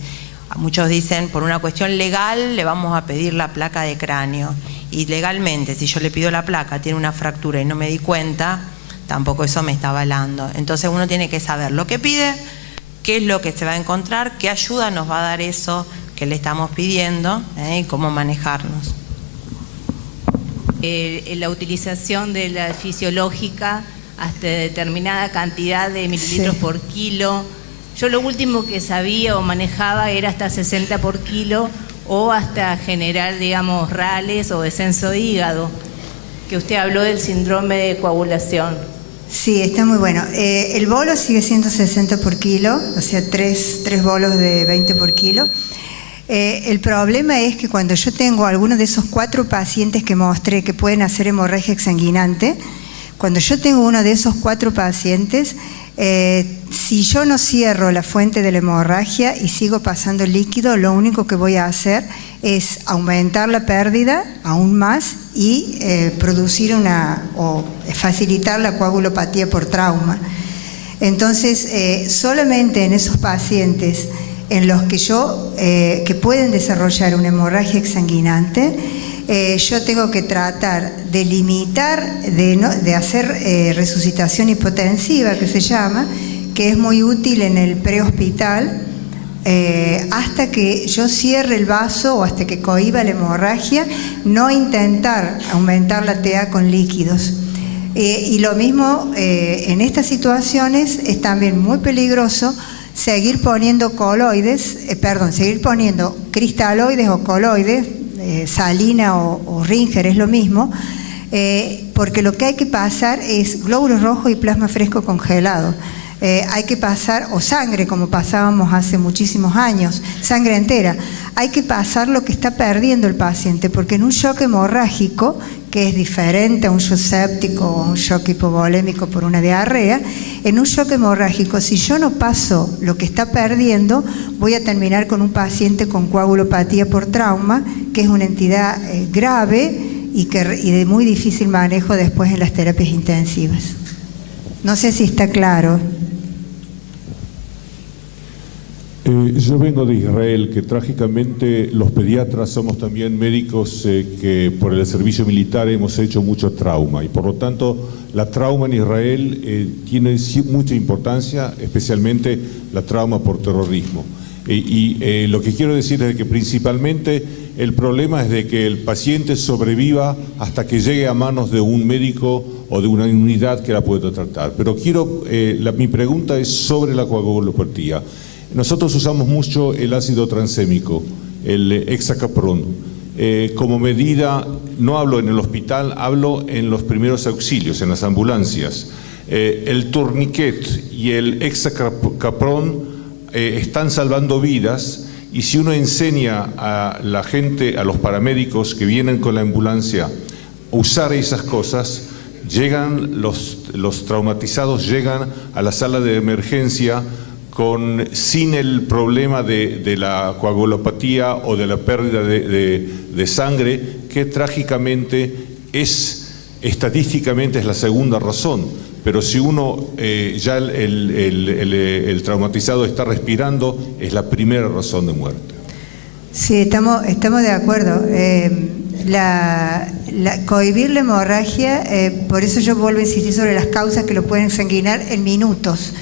muchos dicen, por una cuestión legal le vamos a pedir la placa de cráneo. Y legalmente, si yo le pido la placa, tiene una fractura y no me di cuenta, tampoco eso me está avalando. Entonces uno tiene que saber lo que pide, qué es lo que se va a encontrar, qué ayuda nos va a dar eso que le estamos pidiendo, y cómo manejarnos. La utilización de la fisiológica hasta determinada cantidad de mililitros por kilo. Yo lo último que sabía o manejaba era hasta 60 por kilo o hasta generar, digamos, rales o descenso de hígado, que usted habló del síndrome de coagulación. Sí, está muy bueno. El bolo sigue siendo 60 por kilo, o sea, tres bolos de 20 por kilo. El problema es que cuando yo tengo algunos de esos 4 pacientes que mostré que pueden hacer hemorragia exsanguinante, cuando yo tengo uno de esos 4 pacientes, si yo no cierro la fuente de la hemorragia y sigo pasando líquido, lo único que voy a hacer es aumentar la pérdida aún más y producir o facilitar la coagulopatía por trauma. Entonces, solamente en esos pacientes en los que que pueden desarrollar una hemorragia exsanguinante, yo tengo que tratar de limitar, de hacer resucitación hipotensiva, que se llama, que es muy útil en el prehospital, hasta que yo cierre el vaso o hasta que cohiba la hemorragia, no intentar aumentar la TA con líquidos. Y lo mismo en estas situaciones es también muy peligroso seguir poniendo seguir poniendo cristaloides o coloides, Salina o Ringer es lo mismo, porque lo que hay que pasar es glóbulos rojos y plasma fresco congelado. Hay que pasar, o sangre, como pasábamos hace muchísimos años, sangre entera. Hay que pasar lo que está perdiendo el paciente, porque en un shock hemorrágico, que es diferente a un shock séptico o un shock hipovolémico por una diarrea, en un shock hemorrágico, si yo no paso lo que está perdiendo, voy a terminar con un paciente con coagulopatía por trauma, que es una entidad grave y de muy difícil manejo después en las terapias intensivas. No sé si está claro. Yo vengo de Israel, que trágicamente los pediatras somos también médicos que por el servicio militar hemos hecho mucho trauma y por lo tanto la trauma en Israel tiene mucha importancia, especialmente la trauma por terrorismo. Lo que quiero decir es que principalmente el problema es de que el paciente sobreviva hasta que llegue a manos de un médico o de una unidad que la pueda tratar. Pero mi pregunta es sobre la coagulopatía. Nosotros usamos mucho el ácido transémico, el hexacaprón, como medida, no hablo en el hospital, hablo en los primeros auxilios, en las ambulancias. El tourniquet y el hexacaprón están salvando vidas y si uno enseña a la gente, a los paramédicos que vienen con la ambulancia, a usar esas cosas, llegan los traumatizados llegan a la sala de emergencia sin el problema de la coagulopatía o de la pérdida de sangre, que trágicamente estadísticamente es la segunda razón. Pero si uno ya el traumatizado está respirando, es la primera razón de muerte. Sí, estamos de acuerdo. Cohibir la hemorragia, por eso yo vuelvo a insistir sobre las causas que lo pueden sanguinar en minutos.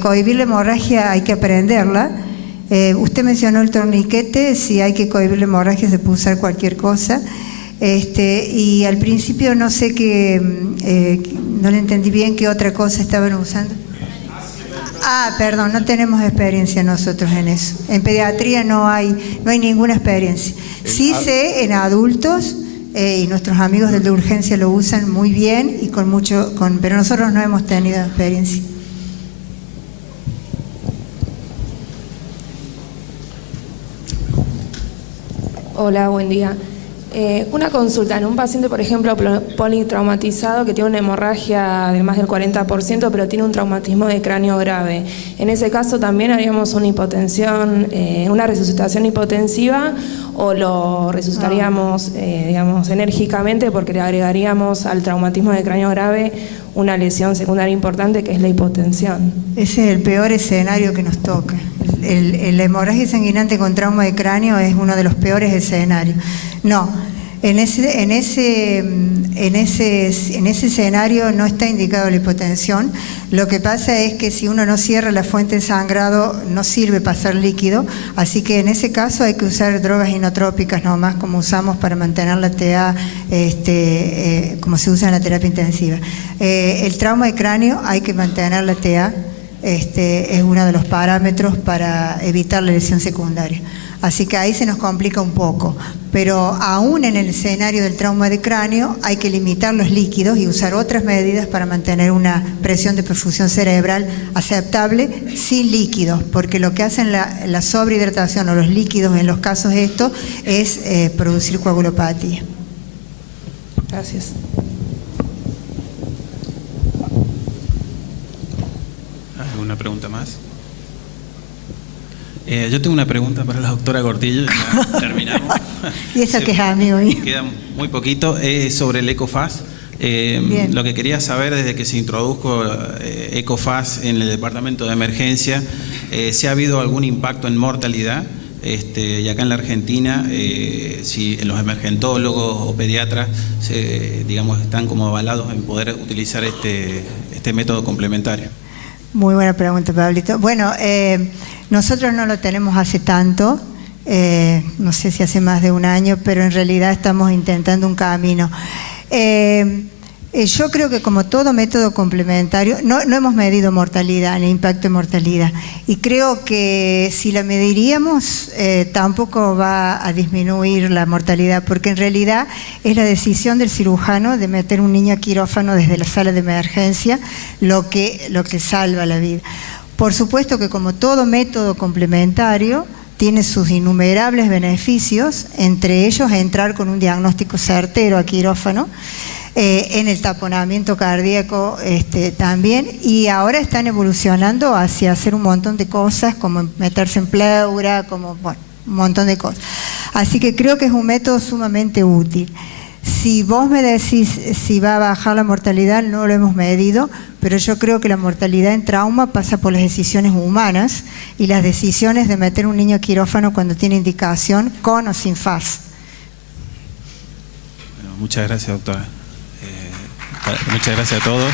Cohibir la hemorragia hay que aprenderla. Usted mencionó el torniquete, si hay que cohibir la hemorragia se puede usar cualquier cosa. Y al principio no sé no le entendí bien qué otra cosa estaban usando. Perdón, no tenemos experiencia nosotros en eso. En pediatría no hay ninguna experiencia. Sí sé en adultos, y nuestros amigos de urgencia lo usan muy bien y pero nosotros no hemos tenido experiencia. Hola, buen día. Una consulta, en un paciente, por ejemplo, politraumatizado que tiene una hemorragia de más del 40%, pero tiene un traumatismo de cráneo grave. En ese caso también haríamos una hipotensión, una resucitación hipotensiva, o lo resucitaríamos, digamos, enérgicamente, porque le agregaríamos al traumatismo de cráneo grave una lesión secundaria importante, que es la hipotensión. Ese es el peor escenario que nos toca. La hemorragia sanguinante con trauma de cráneo es uno de los peores escenarios. No, en ese escenario no está indicado la hipotensión. Lo que pasa es que si uno no cierra la fuente de sangrado, no sirve pasar líquido, así que en ese caso hay que usar drogas inotrópicas nomás, como usamos para mantener la TA, como se usa en la terapia intensiva. El trauma de cráneo hay que mantener la TA. Es uno de los parámetros para evitar la lesión secundaria. Así que ahí se nos complica un poco, pero aún en el escenario del trauma de cráneo hay que limitar los líquidos y usar otras medidas para mantener una presión de perfusión cerebral aceptable sin líquidos, porque lo que hacen la sobrehidratación o los líquidos en los casos estos es producir coagulopatía. Gracias. ¿Alguna pregunta más? Yo tengo una pregunta para la doctora Cortillo, ya terminamos. Y eso que es amigo mío. Queda muy poquito, sobre el EcoFAS. Lo que quería saber desde que se introdujo EcoFAS en el departamento de emergencia, si ha habido algún impacto en mortalidad, y acá en la Argentina, si los emergentólogos o pediatras digamos, están como avalados en poder utilizar este método complementario. Muy buena pregunta, Pablito. Bueno, nosotros no lo tenemos hace tanto, no sé si hace más de un año, pero en realidad estamos intentando un camino. Yo creo que como todo método complementario, no hemos medido mortalidad, ni impacto de mortalidad, y creo que si la mediríamos tampoco va a disminuir la mortalidad, porque en realidad es la decisión del cirujano de meter un niño a quirófano desde la sala de emergencia lo que salva la vida. Por supuesto que como todo método complementario tiene sus innumerables beneficios, entre ellos entrar con un diagnóstico certero a quirófano, en el taponamiento cardíaco también, y ahora están evolucionando hacia hacer un montón de cosas, como meterse en pleura, como un montón de cosas. Así que creo que es un método sumamente útil. Si vos me decís si va a bajar la mortalidad, no lo hemos medido, pero yo creo que la mortalidad en trauma pasa por las decisiones humanas y las decisiones de meter un niño a quirófano cuando tiene indicación, con o sin FAS. Bueno, muchas gracias, doctora. Muchas gracias a todos.